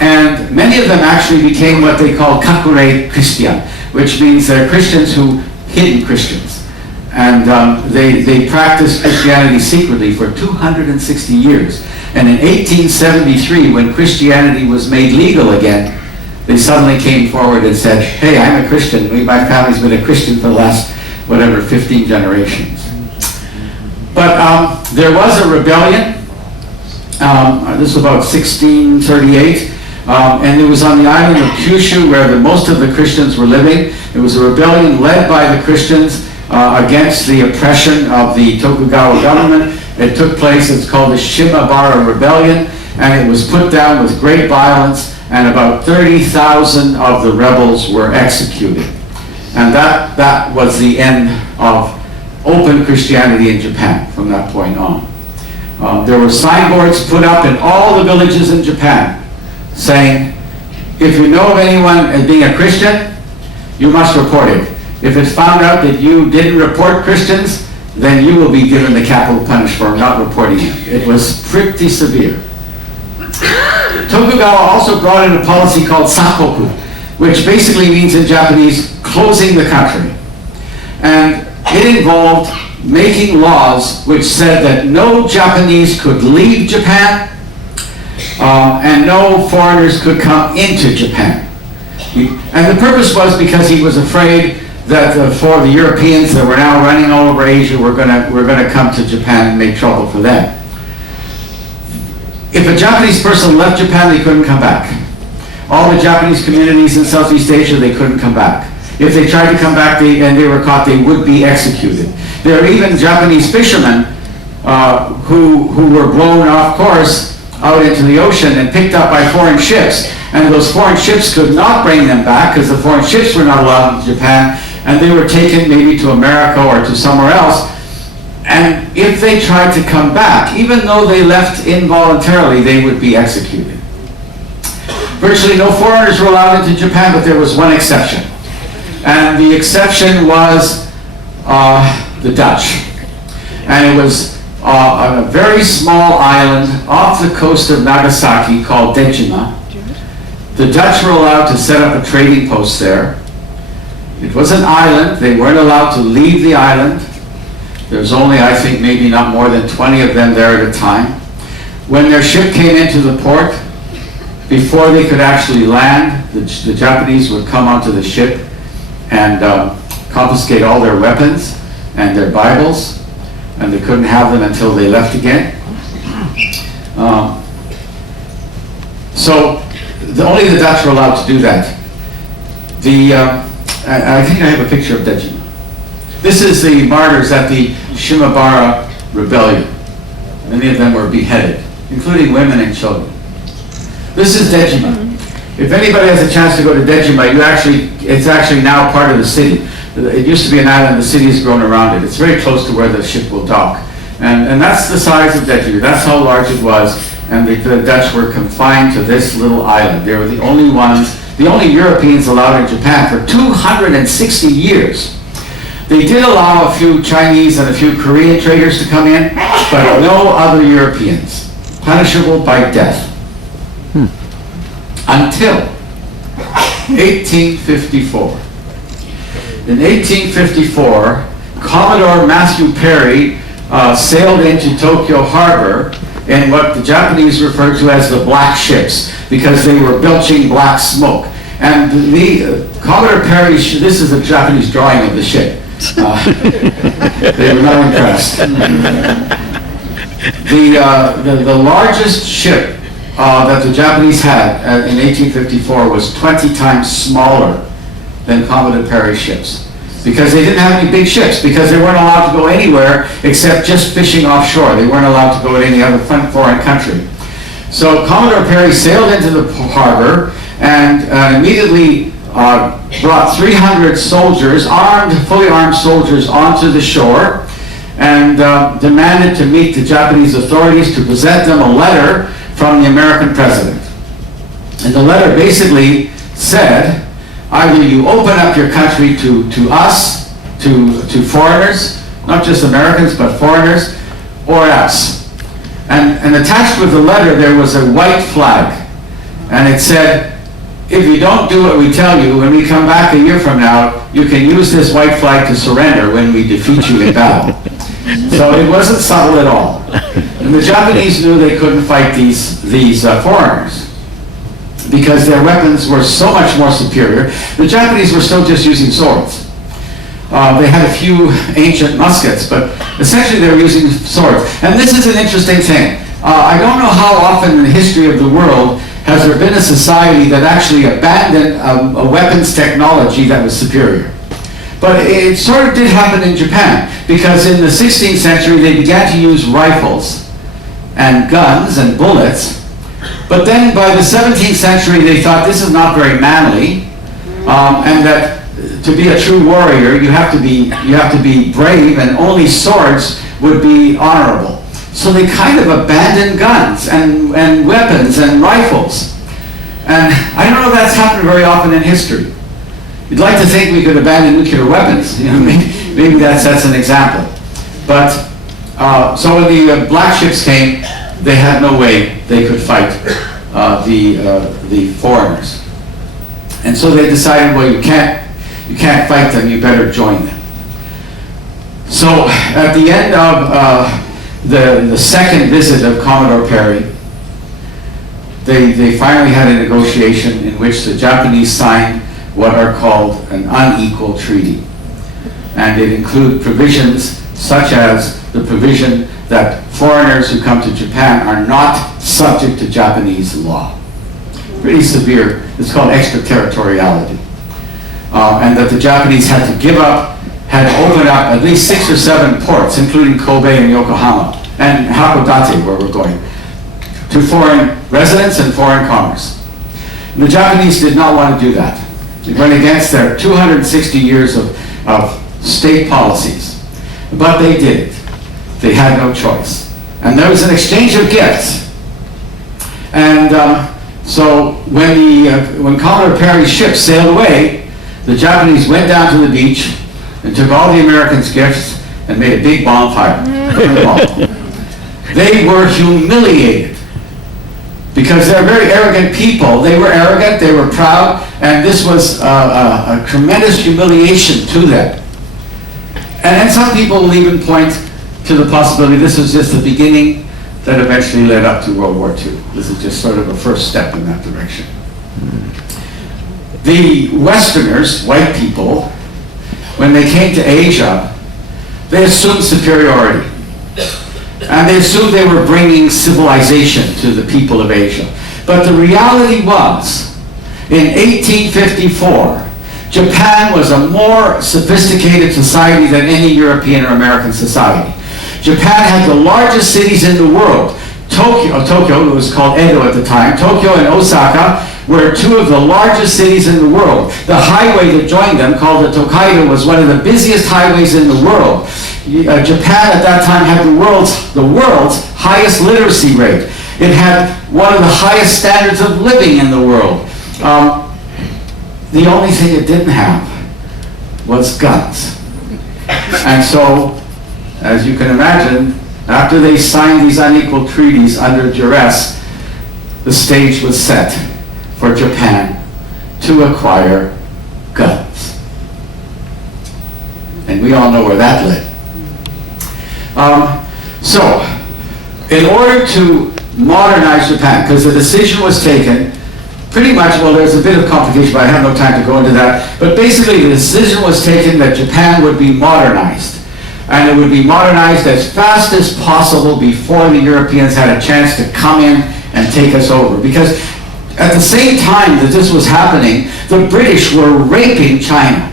And many of them actually became what they call kakure Christian, which means they're Christians who hidden Christians. And they practiced Christianity secretly for 260 years. And in 1873, when Christianity was made legal again, they suddenly came forward and said, hey, I'm a Christian. My family's been a Christian for the last, 15 generations. But there was a rebellion. This was about 1638. And it was on the island of Kyushu where most of the Christians were living. It was a rebellion led by the Christians against the oppression of the Tokugawa government. It took place, it's called the Shimabara Rebellion, and it was put down with great violence, and about 30,000 of the rebels were executed. And that was the end of open Christianity in Japan from that point on. There were signboards put up in all the villages in Japan saying, if you know of anyone as being a Christian, you must report it. If it's found out that you didn't report Christians, then you will be given the capital punishment for not reporting him. It was pretty severe. Tokugawa also brought in a policy called sakoku, which basically means in Japanese, closing the country. And it involved making laws which said that no Japanese could leave Japan and no foreigners could come into Japan. And the purpose was because he was afraid that for the Europeans that were now running all over Asia were going to come to Japan and make trouble for them. If a Japanese person left Japan, they couldn't come back. All the Japanese communities in Southeast Asia, they couldn't come back. If they tried to come back and they were caught, they would be executed. There are even Japanese fishermen who were blown off course out into the ocean and picked up by foreign ships. And those foreign ships could not bring them back because the foreign ships were not allowed in Japan, and they were taken maybe to America or to somewhere else. And if they tried to come back, even though they left involuntarily, they would be executed. Virtually no foreigners were allowed into Japan, but there was one exception. And the exception was the Dutch. And it was on a very small island off the coast of Nagasaki called Dejima. The Dutch were allowed to set up a trading post there. It was an island. They weren't allowed to leave the island. There was only, I think, maybe not more than 20 of them there at a time. When their ship came into the port, before they could actually land, the Japanese would come onto the ship and confiscate all their weapons and their Bibles, and they couldn't have them until they left again. So only the Dutch were allowed to do that. I think I have a picture of Dejima. This is the martyrs at the Shimabara Rebellion. Many of them were beheaded, including women and children. This is Dejima. If anybody has a chance to go to Dejima, it's actually now part of the city. It used to be an island, the city has grown around it. It's very close to where the ship will dock. And that's the size of Dejima. That's how large it was. And the Dutch were confined to this little island. They were the only ones, the only Europeans allowed in Japan for 260 years. They did allow a few Chinese and a few Korean traders to come in, but no other Europeans. Punishable by death. Until 1854. In 1854, Commodore Matthew Perry sailed into Tokyo Harbor in what the Japanese referred to as the black ships, because they were belching black smoke. And Commodore Perry, this is a Japanese drawing of the ship. They were not impressed. The largest ship that the Japanese had in 1854 was 20 times smaller than Commodore Perry's ships, because they didn't have any big ships, because they weren't allowed to go anywhere except just fishing offshore. They weren't allowed to go to any other foreign country. So Commodore Perry sailed into the harbor and immediately brought 300 soldiers, fully armed soldiers, onto the shore and demanded to meet the Japanese authorities to present them a letter from the American president. And the letter basically said, either you open up your country to us, to foreigners, not just Americans, but foreigners, or else. And attached with the letter there was a white flag. And it said, if you don't do what we tell you, when we come back a year from now, you can use this white flag to surrender when we defeat you in battle. So it wasn't subtle at all. And the Japanese knew they couldn't fight these foreigners because their weapons were so much more superior. The Japanese were still just using swords. They had a few ancient muskets, but essentially they were using swords. And this is an interesting thing. I don't know how often in the history of the world has there been a society that actually abandoned a weapons technology that was superior. But it sort of did happen in Japan, because in the 16th century they began to use rifles and guns and bullets. But then by the 17th century they thought this is not very manly, and that to be a true warrior you have to be brave, and only swords would be honorable. So they kind of abandoned guns and weapons and rifles. And I don't know if that's happened very often in history. You'd like to think we could abandon nuclear weapons. Maybe that sets an example. But, so when the black ships came, they had no way they could fight the foreigners. And so they decided, well, you can't fight them, you better join them. So at the end of the second visit of Commodore Perry, they finally had a negotiation in which the Japanese signed what are called an unequal treaty. And it included provisions such as the provision that foreigners who come to Japan are not subject to Japanese law. Pretty severe. It's called extraterritoriality. And that the Japanese had to give up, had to open up at least 6 or 7 ports, including Kobe and Yokohama, and Hakodate, where we're going, to foreign residents and foreign commerce. And the Japanese did not want to do that. It went against their 260 years of state policies. But they did it. They had no choice. And there was an exchange of gifts. And so when Commodore Perry's ship sailed away, the Japanese went down to the beach and took all the Americans' gifts and made a big bonfire. They were humiliated because they're very arrogant people. They were arrogant, they were proud, and this was a tremendous humiliation to them. And some people will even point to the possibility this was just the beginning that eventually led up to World War II. This is just sort of a first step in that direction. The Westerners, white people, when they came to Asia, they assumed superiority. And they assumed they were bringing civilization to the people of Asia. But the reality was, in 1854, Japan was a more sophisticated society than any European or American society. Japan had the largest cities in the world. Tokyo, it was called Edo at the time, Tokyo and Osaka were 2 of the largest cities in the world. The highway that joined them, called the Tokaido, was one of the busiest highways in the world. Japan at that time had the world's highest literacy rate. It had one of the highest standards of living in the world. The only thing it didn't have was guns. And so, as you can imagine, after they signed these unequal treaties under duress, the stage was set for Japan to acquire guns. And we all know where that led. So, in order to modernize Japan, because the decision was taken, pretty much, well, there's a bit of complication, but I have no time to go into that, but basically the decision was taken that Japan would be modernized. And it would be modernized as fast as possible before the Europeans had a chance to come in and take us over. Because at the same time that this was happening, the British were raping China.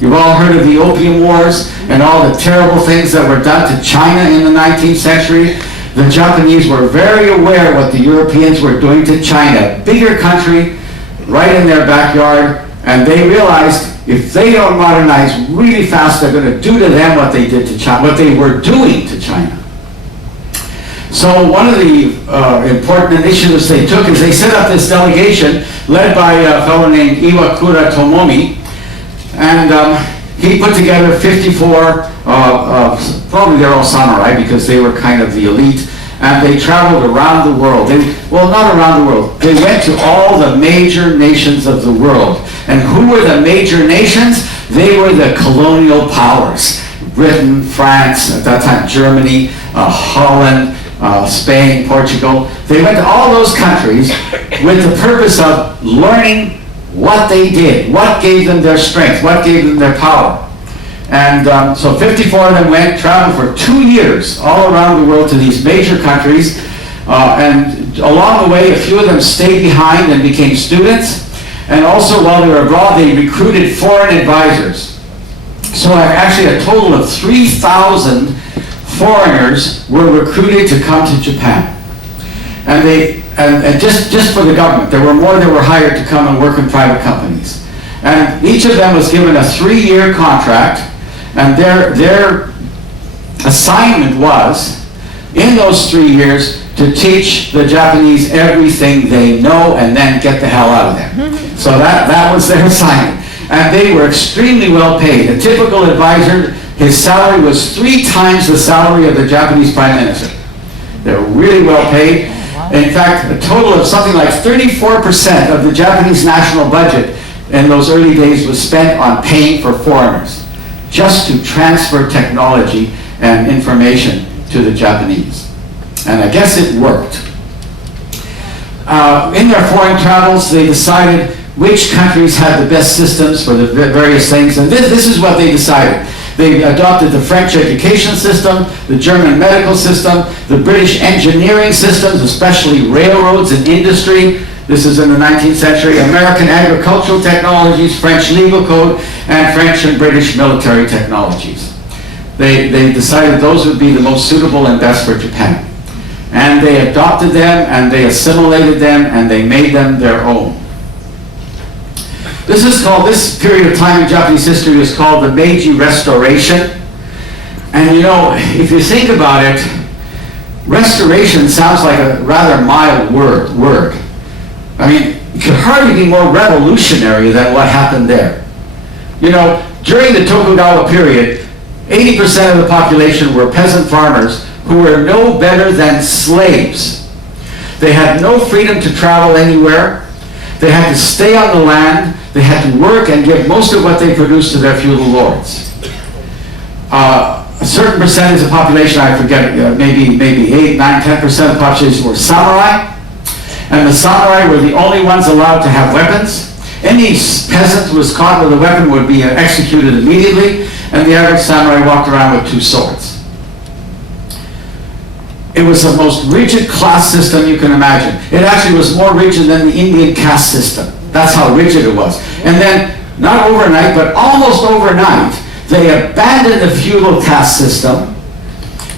You've all heard of the Opium Wars and all the terrible things that were done to China in the 19th century. The Japanese were very aware what the Europeans were doing to China, a bigger country, right in their backyard, and they realized if they don't modernize really fast, they're going to do to them what they did to China, what they were doing to China. So one of the important initiatives they took is they set up this delegation led by a fellow named Iwakura Tomomi, and he put together 54, probably they're all samurai because they were kind of the elite, and they traveled around the world. Well, not around the world. They went to all the major nations of the world. And who were the major nations? They were the colonial powers. Britain, France, at that time Germany, Holland, Spain, Portugal. They went to all those countries with the purpose of learning what they did, what gave them their strength, what gave them their power. And so 54 of them went, traveled for 2 years all around the world to these major countries. And along the way, a few of them stayed behind and became students. And also while they were abroad, they recruited foreign advisors. So actually a total of 3,000 foreigners were recruited to come to Japan. And just for the government, there were more that were hired to come and work in private companies. And each of them was given a 3-year contract, and their assignment was, in those 3 years, to teach the Japanese everything they know and then get the hell out of there. So that was their assignment. And they were extremely well paid. A typical advisor, His salary was 3 times the salary of the Japanese Prime Minister. They're really well paid. In fact, a total of something like 34% of the Japanese national budget in those early days was spent on paying for foreigners, just to transfer technology and information to the Japanese. And I guess it worked. In their foreign travels, they decided which countries had the best systems for the various things, and this is what they decided. They adopted the French education system, the German medical system, the British engineering systems, especially railroads and industry. This is in the 19th century. American agricultural technologies, French legal code, and French and British military technologies. They decided those would be the most suitable and best for Japan. And they adopted them, and they assimilated them, and they made them their own. This period of time in Japanese history is called the Meiji Restoration. And you know, if you think about it, restoration sounds like a rather mild word. I mean, it could hardly be more revolutionary than what happened there. You know, during the Tokugawa period, 80% of the population were peasant farmers who were no better than slaves. They had no freedom to travel anywhere. They had to stay on the land. They had to work and give most of what they produced to their feudal lords. A certain percentage of the population, I forget, maybe 8, 9, 10% of the population were samurai. And the samurai were the only ones allowed to have weapons. Any peasant who was caught with a weapon would be executed immediately, and the average samurai walked around with 2 swords. It was the most rigid class system you can imagine. It actually was more rigid than the Indian caste system. That's how rigid it was. And then, not overnight, but almost overnight, they abandoned the feudal caste system.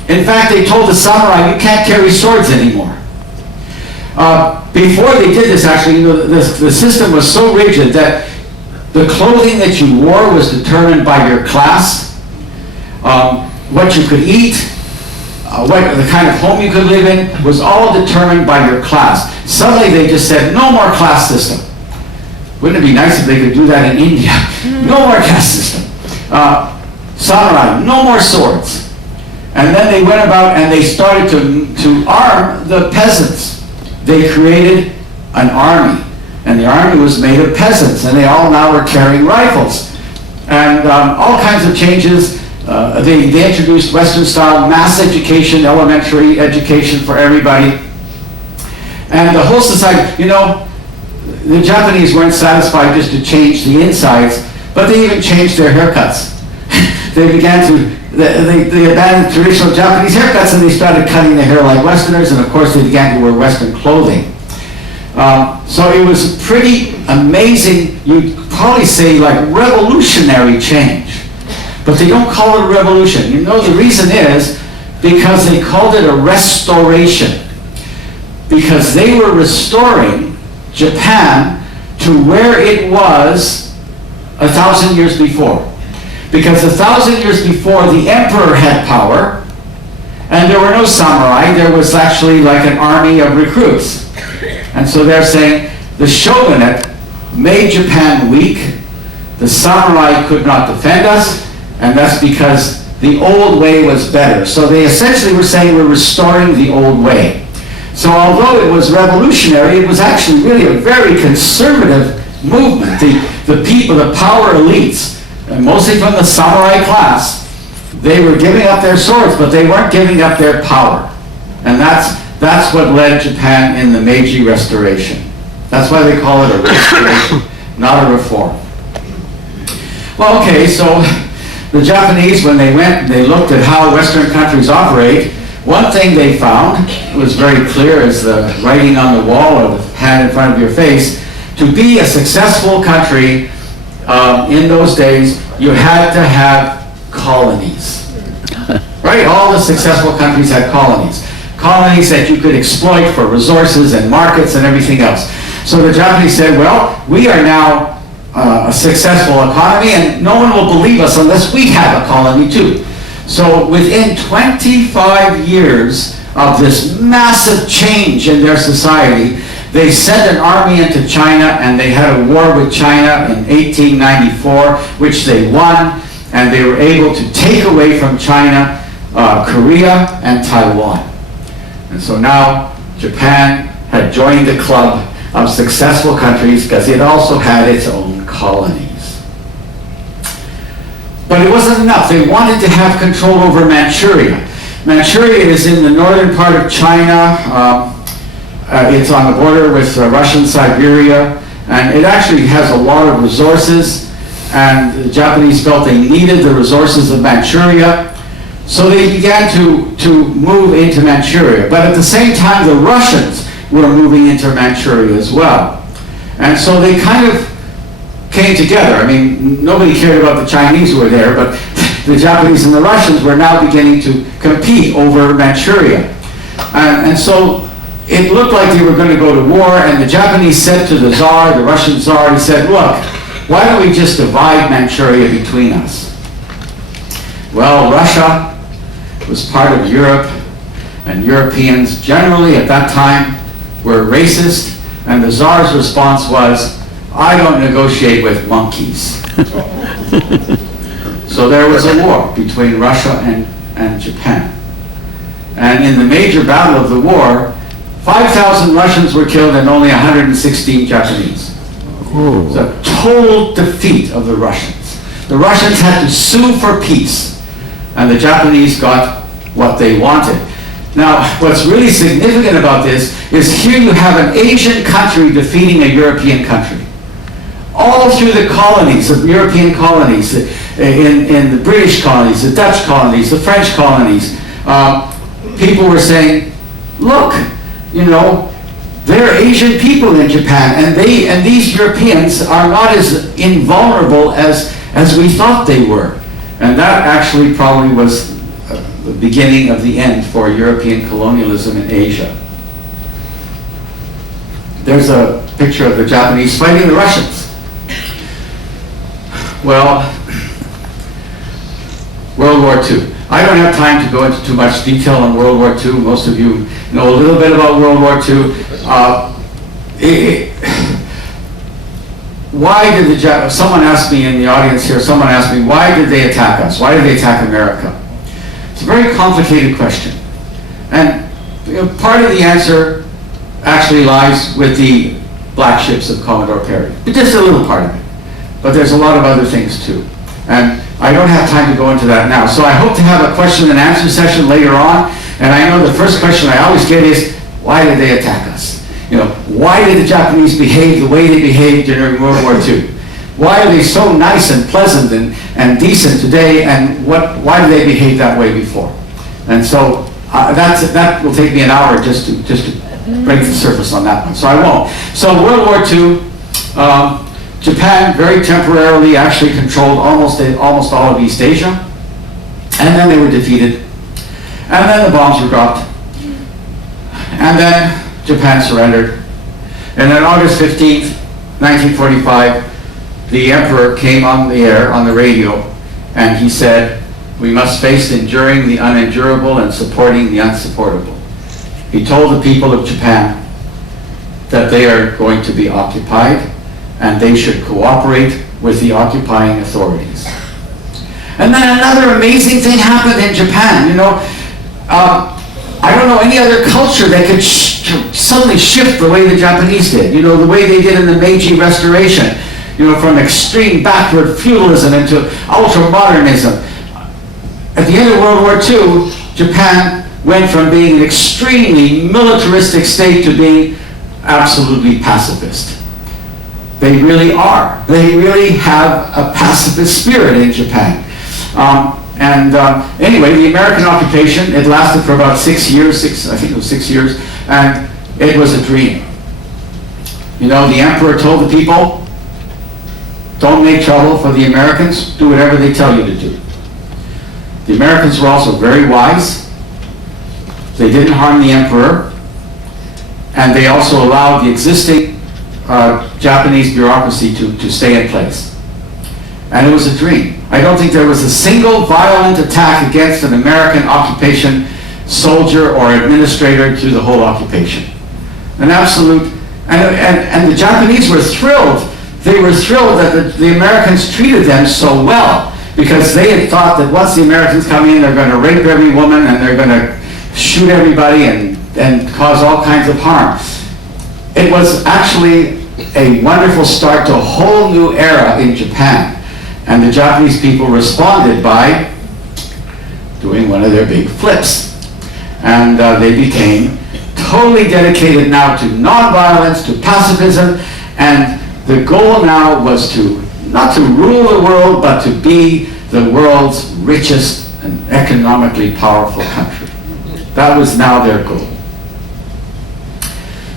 In fact, they told the samurai, you can't carry swords anymore. Before they did this, actually, you know, the system was so rigid that the clothing that you wore was determined by your class, what you could eat, what the kind of home you could live in was all determined by your class. Suddenly they just said, no more class system. Wouldn't it be nice if they could do that in India? No more caste system. Samurai, no more swords. And then they went about and they started to arm the peasants. They created an army. And the army was made of peasants. And they all now were carrying rifles. And all kinds of changes. They introduced Western-style mass education, elementary education for everybody. And the whole society, you know, the Japanese weren't satisfied just to change the insides, but they even changed their haircuts. They abandoned traditional Japanese haircuts and they started cutting their hair like Westerners, and of course they began to wear Western clothing. So it was a pretty amazing, you'd probably say like revolutionary change. But they don't call it a revolution. You know the reason is because they called it a restoration. Because they were restoring Japan to where it was 1,000 years before. Because 1,000 years before, the emperor had power, and there were no samurai. There was actually like an army of recruits. And so they're saying the shogunate made Japan weak. The samurai could not defend us, and that's because the old way was better. So they essentially were saying we're restoring the old way. So although it was revolutionary, it was actually really a very conservative movement. The people, the power elites, mostly from the samurai class, they were giving up their swords, but they weren't giving up their power. And that's what led Japan in the Meiji Restoration. That's why they call it a restoration, not a reform. Well, okay, so the Japanese, when they went, they looked at how Western countries operate. One thing they found was very clear as the writing on the wall or the hand in front of your face. To be a successful country in those days, you had to have colonies. Right? All the successful countries had colonies. Colonies that you could exploit for resources and markets and everything else. So the Japanese said, well, we are now a successful economy, and no one will believe us unless we have a colony too. So within 25 years of this massive change in their society, they sent an army into China, and they had a war with China in 1894, which they won. and they were able to take away from China Korea and Taiwan. And so now Japan had joined the club of successful countries because it also had its own colonies. But it wasn't enough. They wanted to have control over Manchuria. Manchuria is in the northern part of China. It's on the border with Russian Siberia, and it actually has a lot of resources, and the Japanese felt they needed the resources of Manchuria, so they began to move into Manchuria. But at the same time, the Russians were moving into Manchuria as well. And so they kind of came together. I mean, nobody cared about the Chinese who were there, but the Japanese and the Russians were now beginning to compete over Manchuria. And so it looked like they were going to go to war, and the Japanese said to the Tsar, the Russian Tsar, he said, look, why don't we just divide Manchuria between us? Well, Russia was part of Europe, and Europeans generally at that time were racist, and the Tsar's response was, I don't negotiate with monkeys. So there was a war between Russia and Japan. And in the major battle of the war, 5,000 Russians were killed and only 116 Japanese. It was a total defeat of the Russians. The Russians had to sue for peace, and the Japanese got what they wanted. Now, what's really significant about this is here you have an Asian country defeating a European country. All through the colonies, the European colonies, in the British colonies, the Dutch colonies, the French colonies, people were saying, look, you know, there are Asian people in Japan, and these Europeans are not as invulnerable as we thought they were. And that actually probably was the beginning of the end for European colonialism in Asia. There's a picture of the Japanese fighting the Russians. Well, World War II. I don't have time to go into too much detail on World War II. Most of you know a little bit about World War II. Why did someone asked me in the audience here, someone asked me, why did they attack us? Why did they attack America? It's a very complicated question. And part of the answer actually lies with the black ships of Commodore Perry. Just a little part of it. But there's a lot of other things too. And I don't have time to go into that now. So I hope to have a question and answer session later on. And I know the first question I always get is, why did they attack us? You know, why did the Japanese behave the way they behaved during World War II? Why are they so nice and pleasant and decent today, and why did they behave that way before? And so that will take me an hour just to break the surface on that one. So I won't. So World War II, Japan very temporarily actually controlled almost all of East Asia, and then they were defeated, and then the bombs were dropped, and then Japan surrendered. And on August 15th, 1945, the emperor came on the air, on the radio, and he said, we must face enduring the unendurable and supporting the unsupportable. He told the people of Japan that they are going to be occupied, and they should cooperate with the occupying authorities. And then another amazing thing happened in Japan. You know, I don't know any other culture that could suddenly shift the way the Japanese did. You know, the way they did in the Meiji Restoration. You know, from extreme backward feudalism into ultra-modernism. At the end of World War II, Japan went from being an extremely militaristic state to being absolutely pacifist. They really are. They really have a pacifist spirit in Japan. Anyway, the American occupation, it lasted for about 6 years, I think it was 6 years, and it was a dream. You know, the emperor told the people, don't make trouble for the Americans, do whatever they tell you to do. The Americans were also very wise. They didn't harm the emperor, and they also allowed the existing Japanese bureaucracy to stay in place. And it was a dream. I don't think there was a single violent attack against an American occupation soldier or administrator through the whole occupation. An absolute, and the Japanese were thrilled. They were thrilled that the Americans treated them so well. because they had thought that once the Americans come in, they're going to rape every woman and they're going to shoot everybody and cause all kinds of harm. It was actually a wonderful start to a whole new era in Japan. And the Japanese people responded by doing one of their big flips. And they became totally dedicated now to nonviolence, to pacifism, and the goal now was to not to rule the world, but to be the world's richest and economically powerful country. That was now their goal.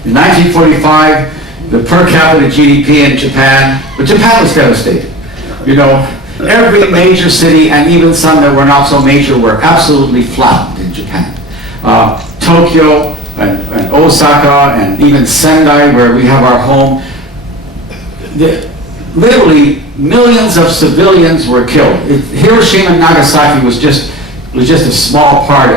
In 1945, the per capita GDP in Japan, but Japan was devastated. You know, every major city, and even some that were not so major, were absolutely flattened in Japan. Tokyo and Osaka and even Sendai, where we have our home, literally millions of civilians were killed. Hiroshima and Nagasaki was just a small part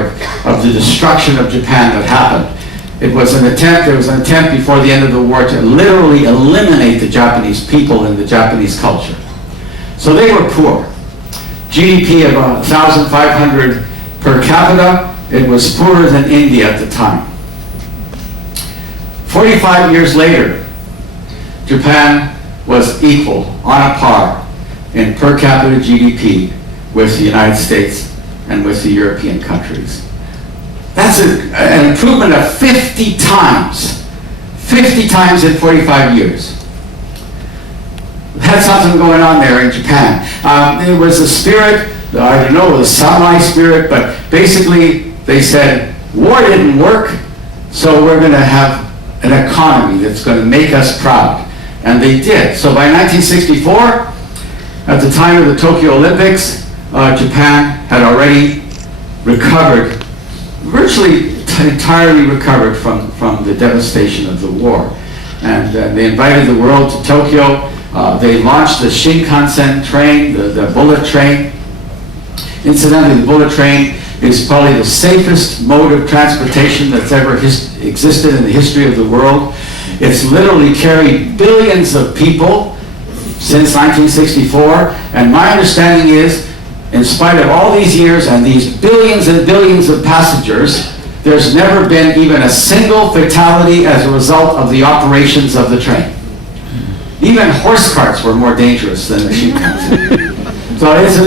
of the destruction of Japan that happened. There was an attempt before the end of the war to literally eliminate the Japanese people and the Japanese culture. So they were poor. GDP of 1,500 per capita, it was poorer than India at the time. 45 years later, Japan was equal, on a par, in per capita GDP with the United States and with the European countries. That's an improvement of 50 times. 50 times in 45 years. Had something going on there in Japan. It was a spirit, I don't know, the samurai spirit, but basically they said, war didn't work, so we're going to have an economy that's going to make us proud. And they did. So by 1964, at the time of the Tokyo Olympics, Japan had already recovered, virtually entirely recovered from the devastation of the war. And they invited the world to Tokyo. They launched the Shinkansen train, the bullet train. Incidentally, the bullet train is probably the safest mode of transportation that's ever existed in the history of the world. It's literally carried billions of people since 1964, and my understanding is, in spite of all these years and these billions and billions of passengers, there's never been even a single fatality as a result of the operations of the train. Even horse carts were more dangerous than the Shinkansen. So it's an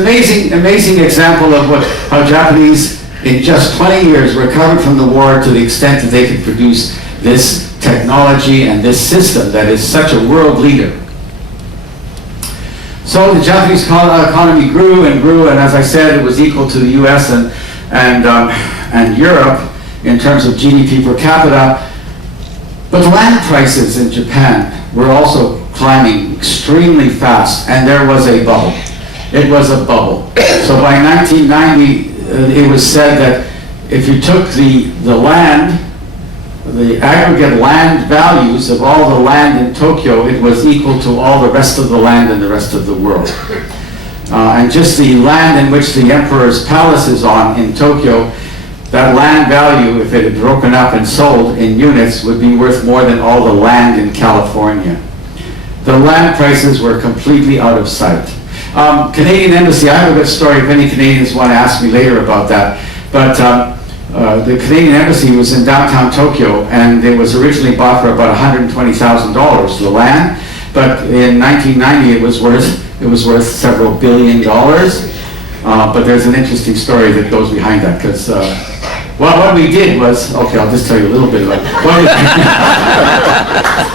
amazing example of how Japanese, in just 20 years, recovered from the war to the extent that they could produce this technology and this system that is such a world leader. So the Japanese economy grew and grew, and as I said, it was equal to the U.S. and Europe in terms of GDP per capita. But land prices in Japan were also climbing extremely fast, and there was a bubble. It was a bubble. So by 1990, it was said that if you took the land, the aggregate land values of all the land in Tokyo, it was equal to all the rest of the land in the rest of the world. And just the land in which the emperor's palace is on in Tokyo, that land value, if it had broken up and sold in units, would be worth more than all the land in California. The land prices were completely out of sight. Canadian Embassy, I have a good story if any Canadians want to ask me later about that. But the Canadian Embassy was in downtown Tokyo, and it was originally bought for about $120,000, the land. But in 1990, it was worth several $billion. But there's an interesting story that goes behind that, because what we did was, okay, I'll just tell you a little bit about it.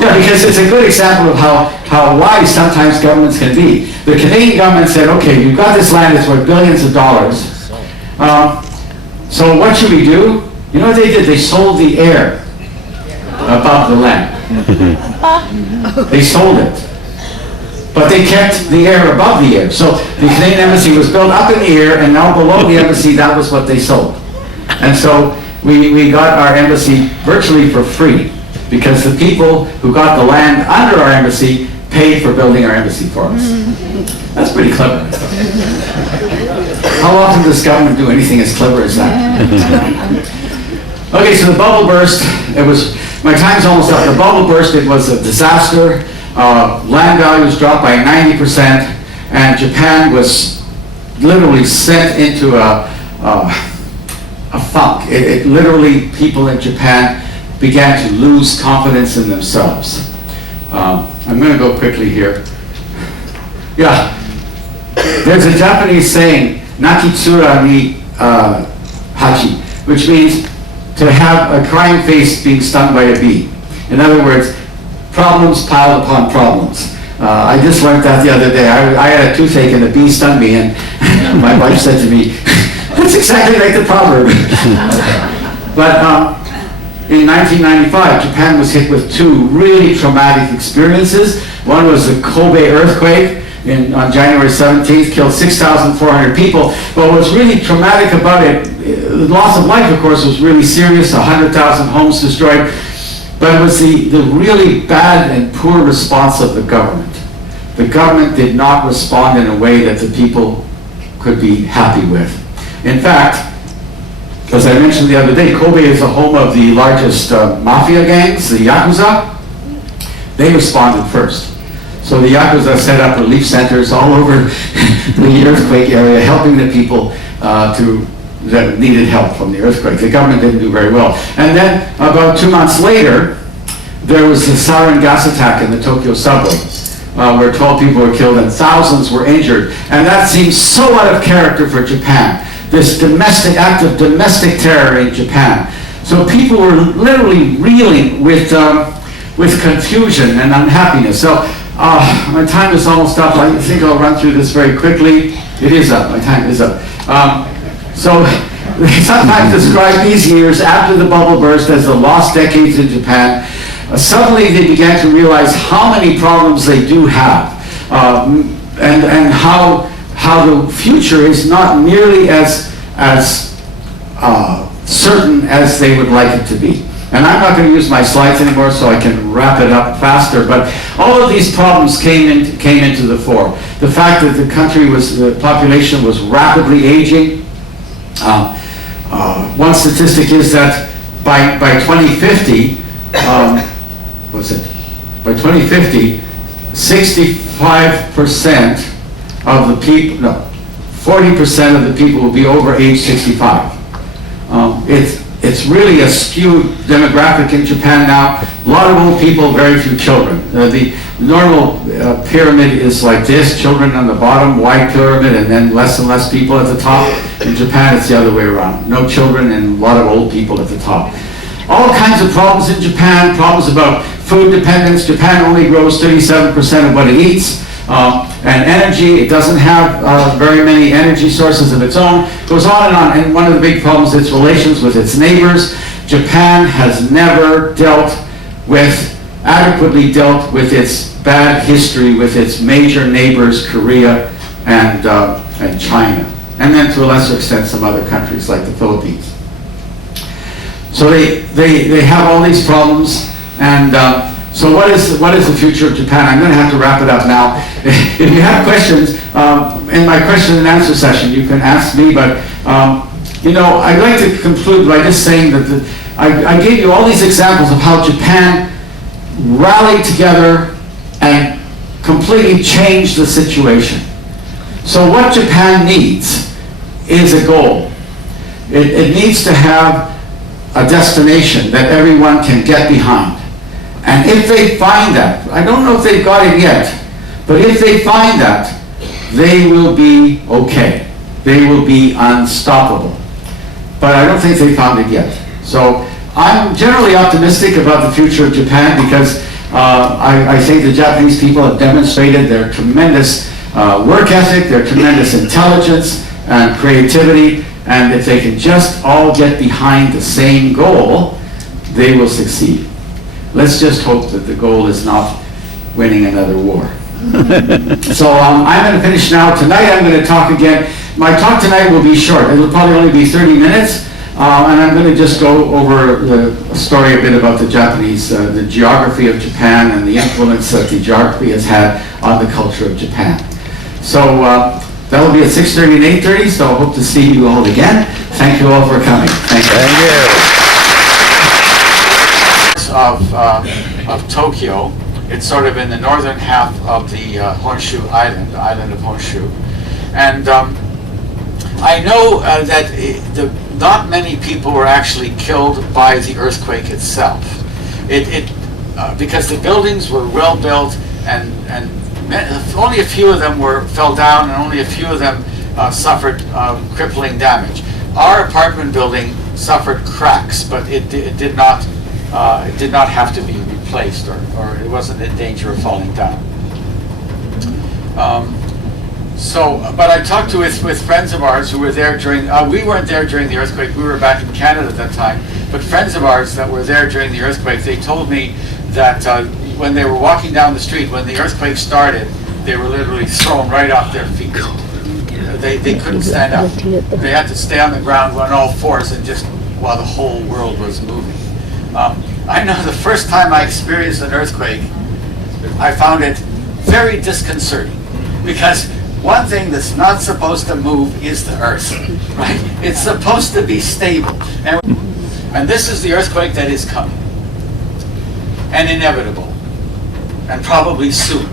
Yeah, because it's a good example of how wise sometimes governments can be. The Canadian government said, okay, you've got this land that's worth billions of dollars. So what should we do? You know what they did? They sold the air above the land. They sold it. But they kept the air above the air. So the Canadian Embassy was built up in the air, and now below the embassy, that was what they sold. And so we got our embassy virtually for free, because the people who got the land under our embassy paid for building our embassy for us. That's pretty clever. How often does government do anything as clever as that? Okay, so the bubble burst. My time's almost up. The bubble burst, it was a disaster. Land values dropped by 90%, and Japan was literally sent into a funk. It literally, people in Japan began to lose confidence in themselves. I'm going to go quickly here. Yeah, there's a Japanese saying, "Nakitsura ni hachi," which means to have a crying face being stung by a bee. In other words, problems piled upon problems. I just learned that the other day. I had a toothache and a bee stung me, and my wife said to me, "That's exactly like the proverb." But in 1995, Japan was hit with two really traumatic experiences. One was the Kobe earthquake on January 17th, killed 6,400 people. But what was really traumatic about it, the loss of life, of course, was really serious, 100,000 homes destroyed. But it was the really bad and poor response of the government. The government did not respond in a way that the people could be happy with. In fact, as I mentioned the other day, Kobe is the home of the largest mafia gangs, the Yakuza. They responded first. So the Yakuza set up relief centers all over the earthquake area, helping the people that needed help from the earthquake. The government didn't do very well. And then about 2 months later, there was the sarin gas attack in the Tokyo subway, where 12 people were killed and thousands were injured. And that seems so out of character for Japan. This act of domestic terror in Japan. So people were literally reeling with confusion and unhappiness. So my time is almost up. I think I'll run through this very quickly. It is up. My time is up. So they sometimes describe these years after the bubble burst as the lost decades in Japan. Suddenly they began to realize how many problems they do have, and how the future is not nearly as certain as they would like it to be. And I'm not going to use my slides anymore, so I can wrap it up faster. But all of these problems came into the fore. The fact that the population was rapidly aging. One statistic is that by 2050, by 2050, 65% of the people, no, 40% of the people will be over age 65. It's really a skewed demographic in Japan now. A lot of old people, very few children. The normal pyramid is like this, children on the bottom, wide pyramid, and then less and less people at the top. In Japan, it's the other way around. No children and a lot of old people at the top. All kinds of problems in Japan, problems about food dependence. Japan only grows 37% of what it eats. And energy, it doesn't have very many energy sources of its own. Goes on and on. And one of the big problems is its relations with its neighbors. Japan has never adequately dealt with its bad history with its major neighbors, Korea and China. And then to a lesser extent, some other countries like the Philippines. So they have all these problems, and so what is the future of Japan? I'm going to have to wrap it up now. If you have questions, in my question and answer session, you can ask me, but I'd like to conclude by just saying that I gave you all these examples of how Japan rallied together and completely changed the situation. So what Japan needs is a goal. It needs to have a destination that everyone can get behind. And if they find that, I don't know if they've got it yet, but if they find that, they will be okay. They will be unstoppable. But I don't think they found it yet. So I'm generally optimistic about the future of Japan because I think the Japanese people have demonstrated their tremendous work ethic, their tremendous intelligence and creativity, and if they can just all get behind the same goal, they will succeed. Let's just hope that the goal is not winning another war. So I'm going to finish now. Tonight I'm going to talk again. My talk tonight will be short. It'll probably only be 30 minutes. And I'm going to just go over the story a bit about the Japanese, the geography of Japan and the influence that the geography has had on the culture of Japan. So that'll be at 6:30 and 8:30, so I hope to see you all again. Thank you all for coming. Thank you. Thank you. Of Tokyo. It's sort of in the northern half of the Honshu Island, the island of Honshu. And I know that not many people were actually killed by the earthquake itself. Because the buildings were well built, and only a few of them fell down, and only a few of them suffered crippling damage. Our apartment building suffered cracks, but it did not have to be replaced, or it wasn't in danger of falling down. But I talked with friends of ours who were there during, we weren't there during the earthquake, we were back in Canada at that time, but friends of ours that were there during the earthquake, they told me that when they were walking down the street, when the earthquake started, they were literally thrown right off their feet. They couldn't stand up. They had to stay on the ground on all fours and just while the whole world was moving. I know the first time I experienced an earthquake, I found it very disconcerting, because one thing that's not supposed to move is the earth, right? It's supposed to be stable. And this is the earthquake that is coming, and inevitable, and probably soon.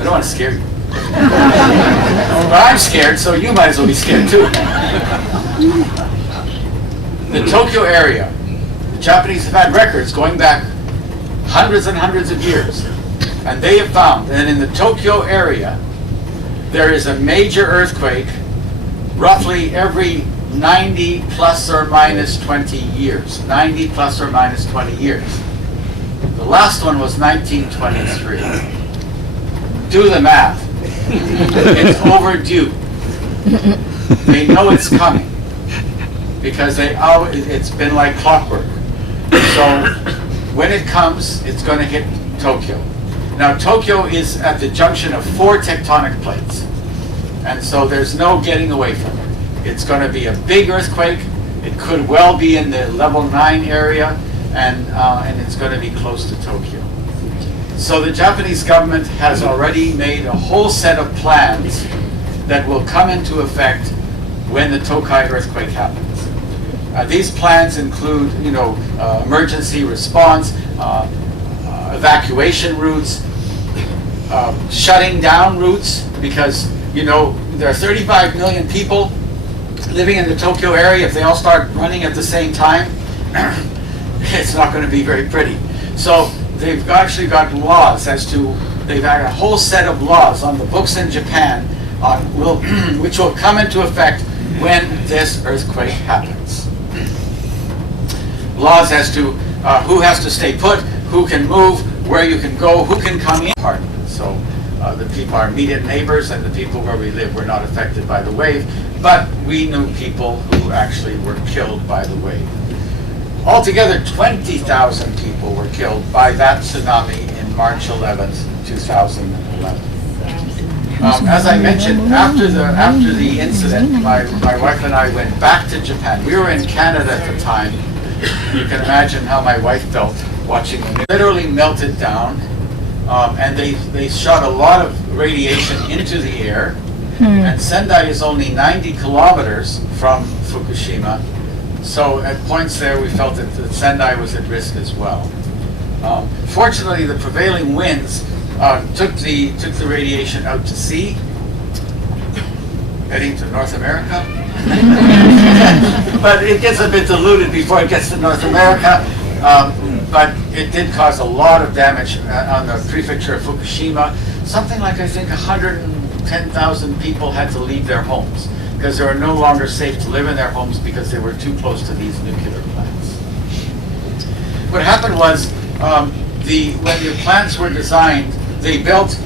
I don't want to scare you. But I'm scared, so you might as well be scared too. The Tokyo area, the Japanese have had records going back hundreds and hundreds of years, and they have found that in the Tokyo area there is a major earthquake roughly every 90 plus or minus 20 years. 90 plus or minus 20 years. The last one was 1923. Do the math. It's overdue. They know it's coming, because it's been like clockwork. So when it comes, it's going to hit Tokyo. Now, Tokyo is at the junction of 4 tectonic plates, and so there's no getting away from it. It's going to be a big earthquake. It could well be in the level 9 area, and it's going to be close to Tokyo. So the Japanese government has already made a whole set of plans that will come into effect when the Tokai earthquake happens. These plans include, emergency response, evacuation routes, shutting down routes, because there are 35 million people living in the Tokyo area. If they all start running at the same time, it's not going to be very pretty. So they've actually got laws they've had a whole set of laws on the books in Japan which will come into effect when this earthquake happens. Laws as to who has to stay put, who can move, where you can go, who can come in. So the people, our immediate neighbors and the people where we live, were not affected by the wave, but we knew people who actually were killed by the wave. Altogether, 20,000 people were killed by that tsunami in March 11th, 2011. As I mentioned, after the incident, my wife and I went back to Japan. We were in Canada at the time. You can imagine how my wife felt watching them. It literally melted down, and they shot a lot of radiation into the air. And Sendai is only 90 kilometers from Fukushima. So at points there we felt that Sendai was at risk as well. Fortunately, the prevailing winds took the radiation out to sea, heading to North America. But it gets a bit diluted before it gets to North America. But it did cause a lot of damage on the prefecture of Fukushima. Something like, I think, 110,000 people had to leave their homes, because they were no longer safe to live in their homes because they were too close to these nuclear plants. What happened was, when the plants were designed, they built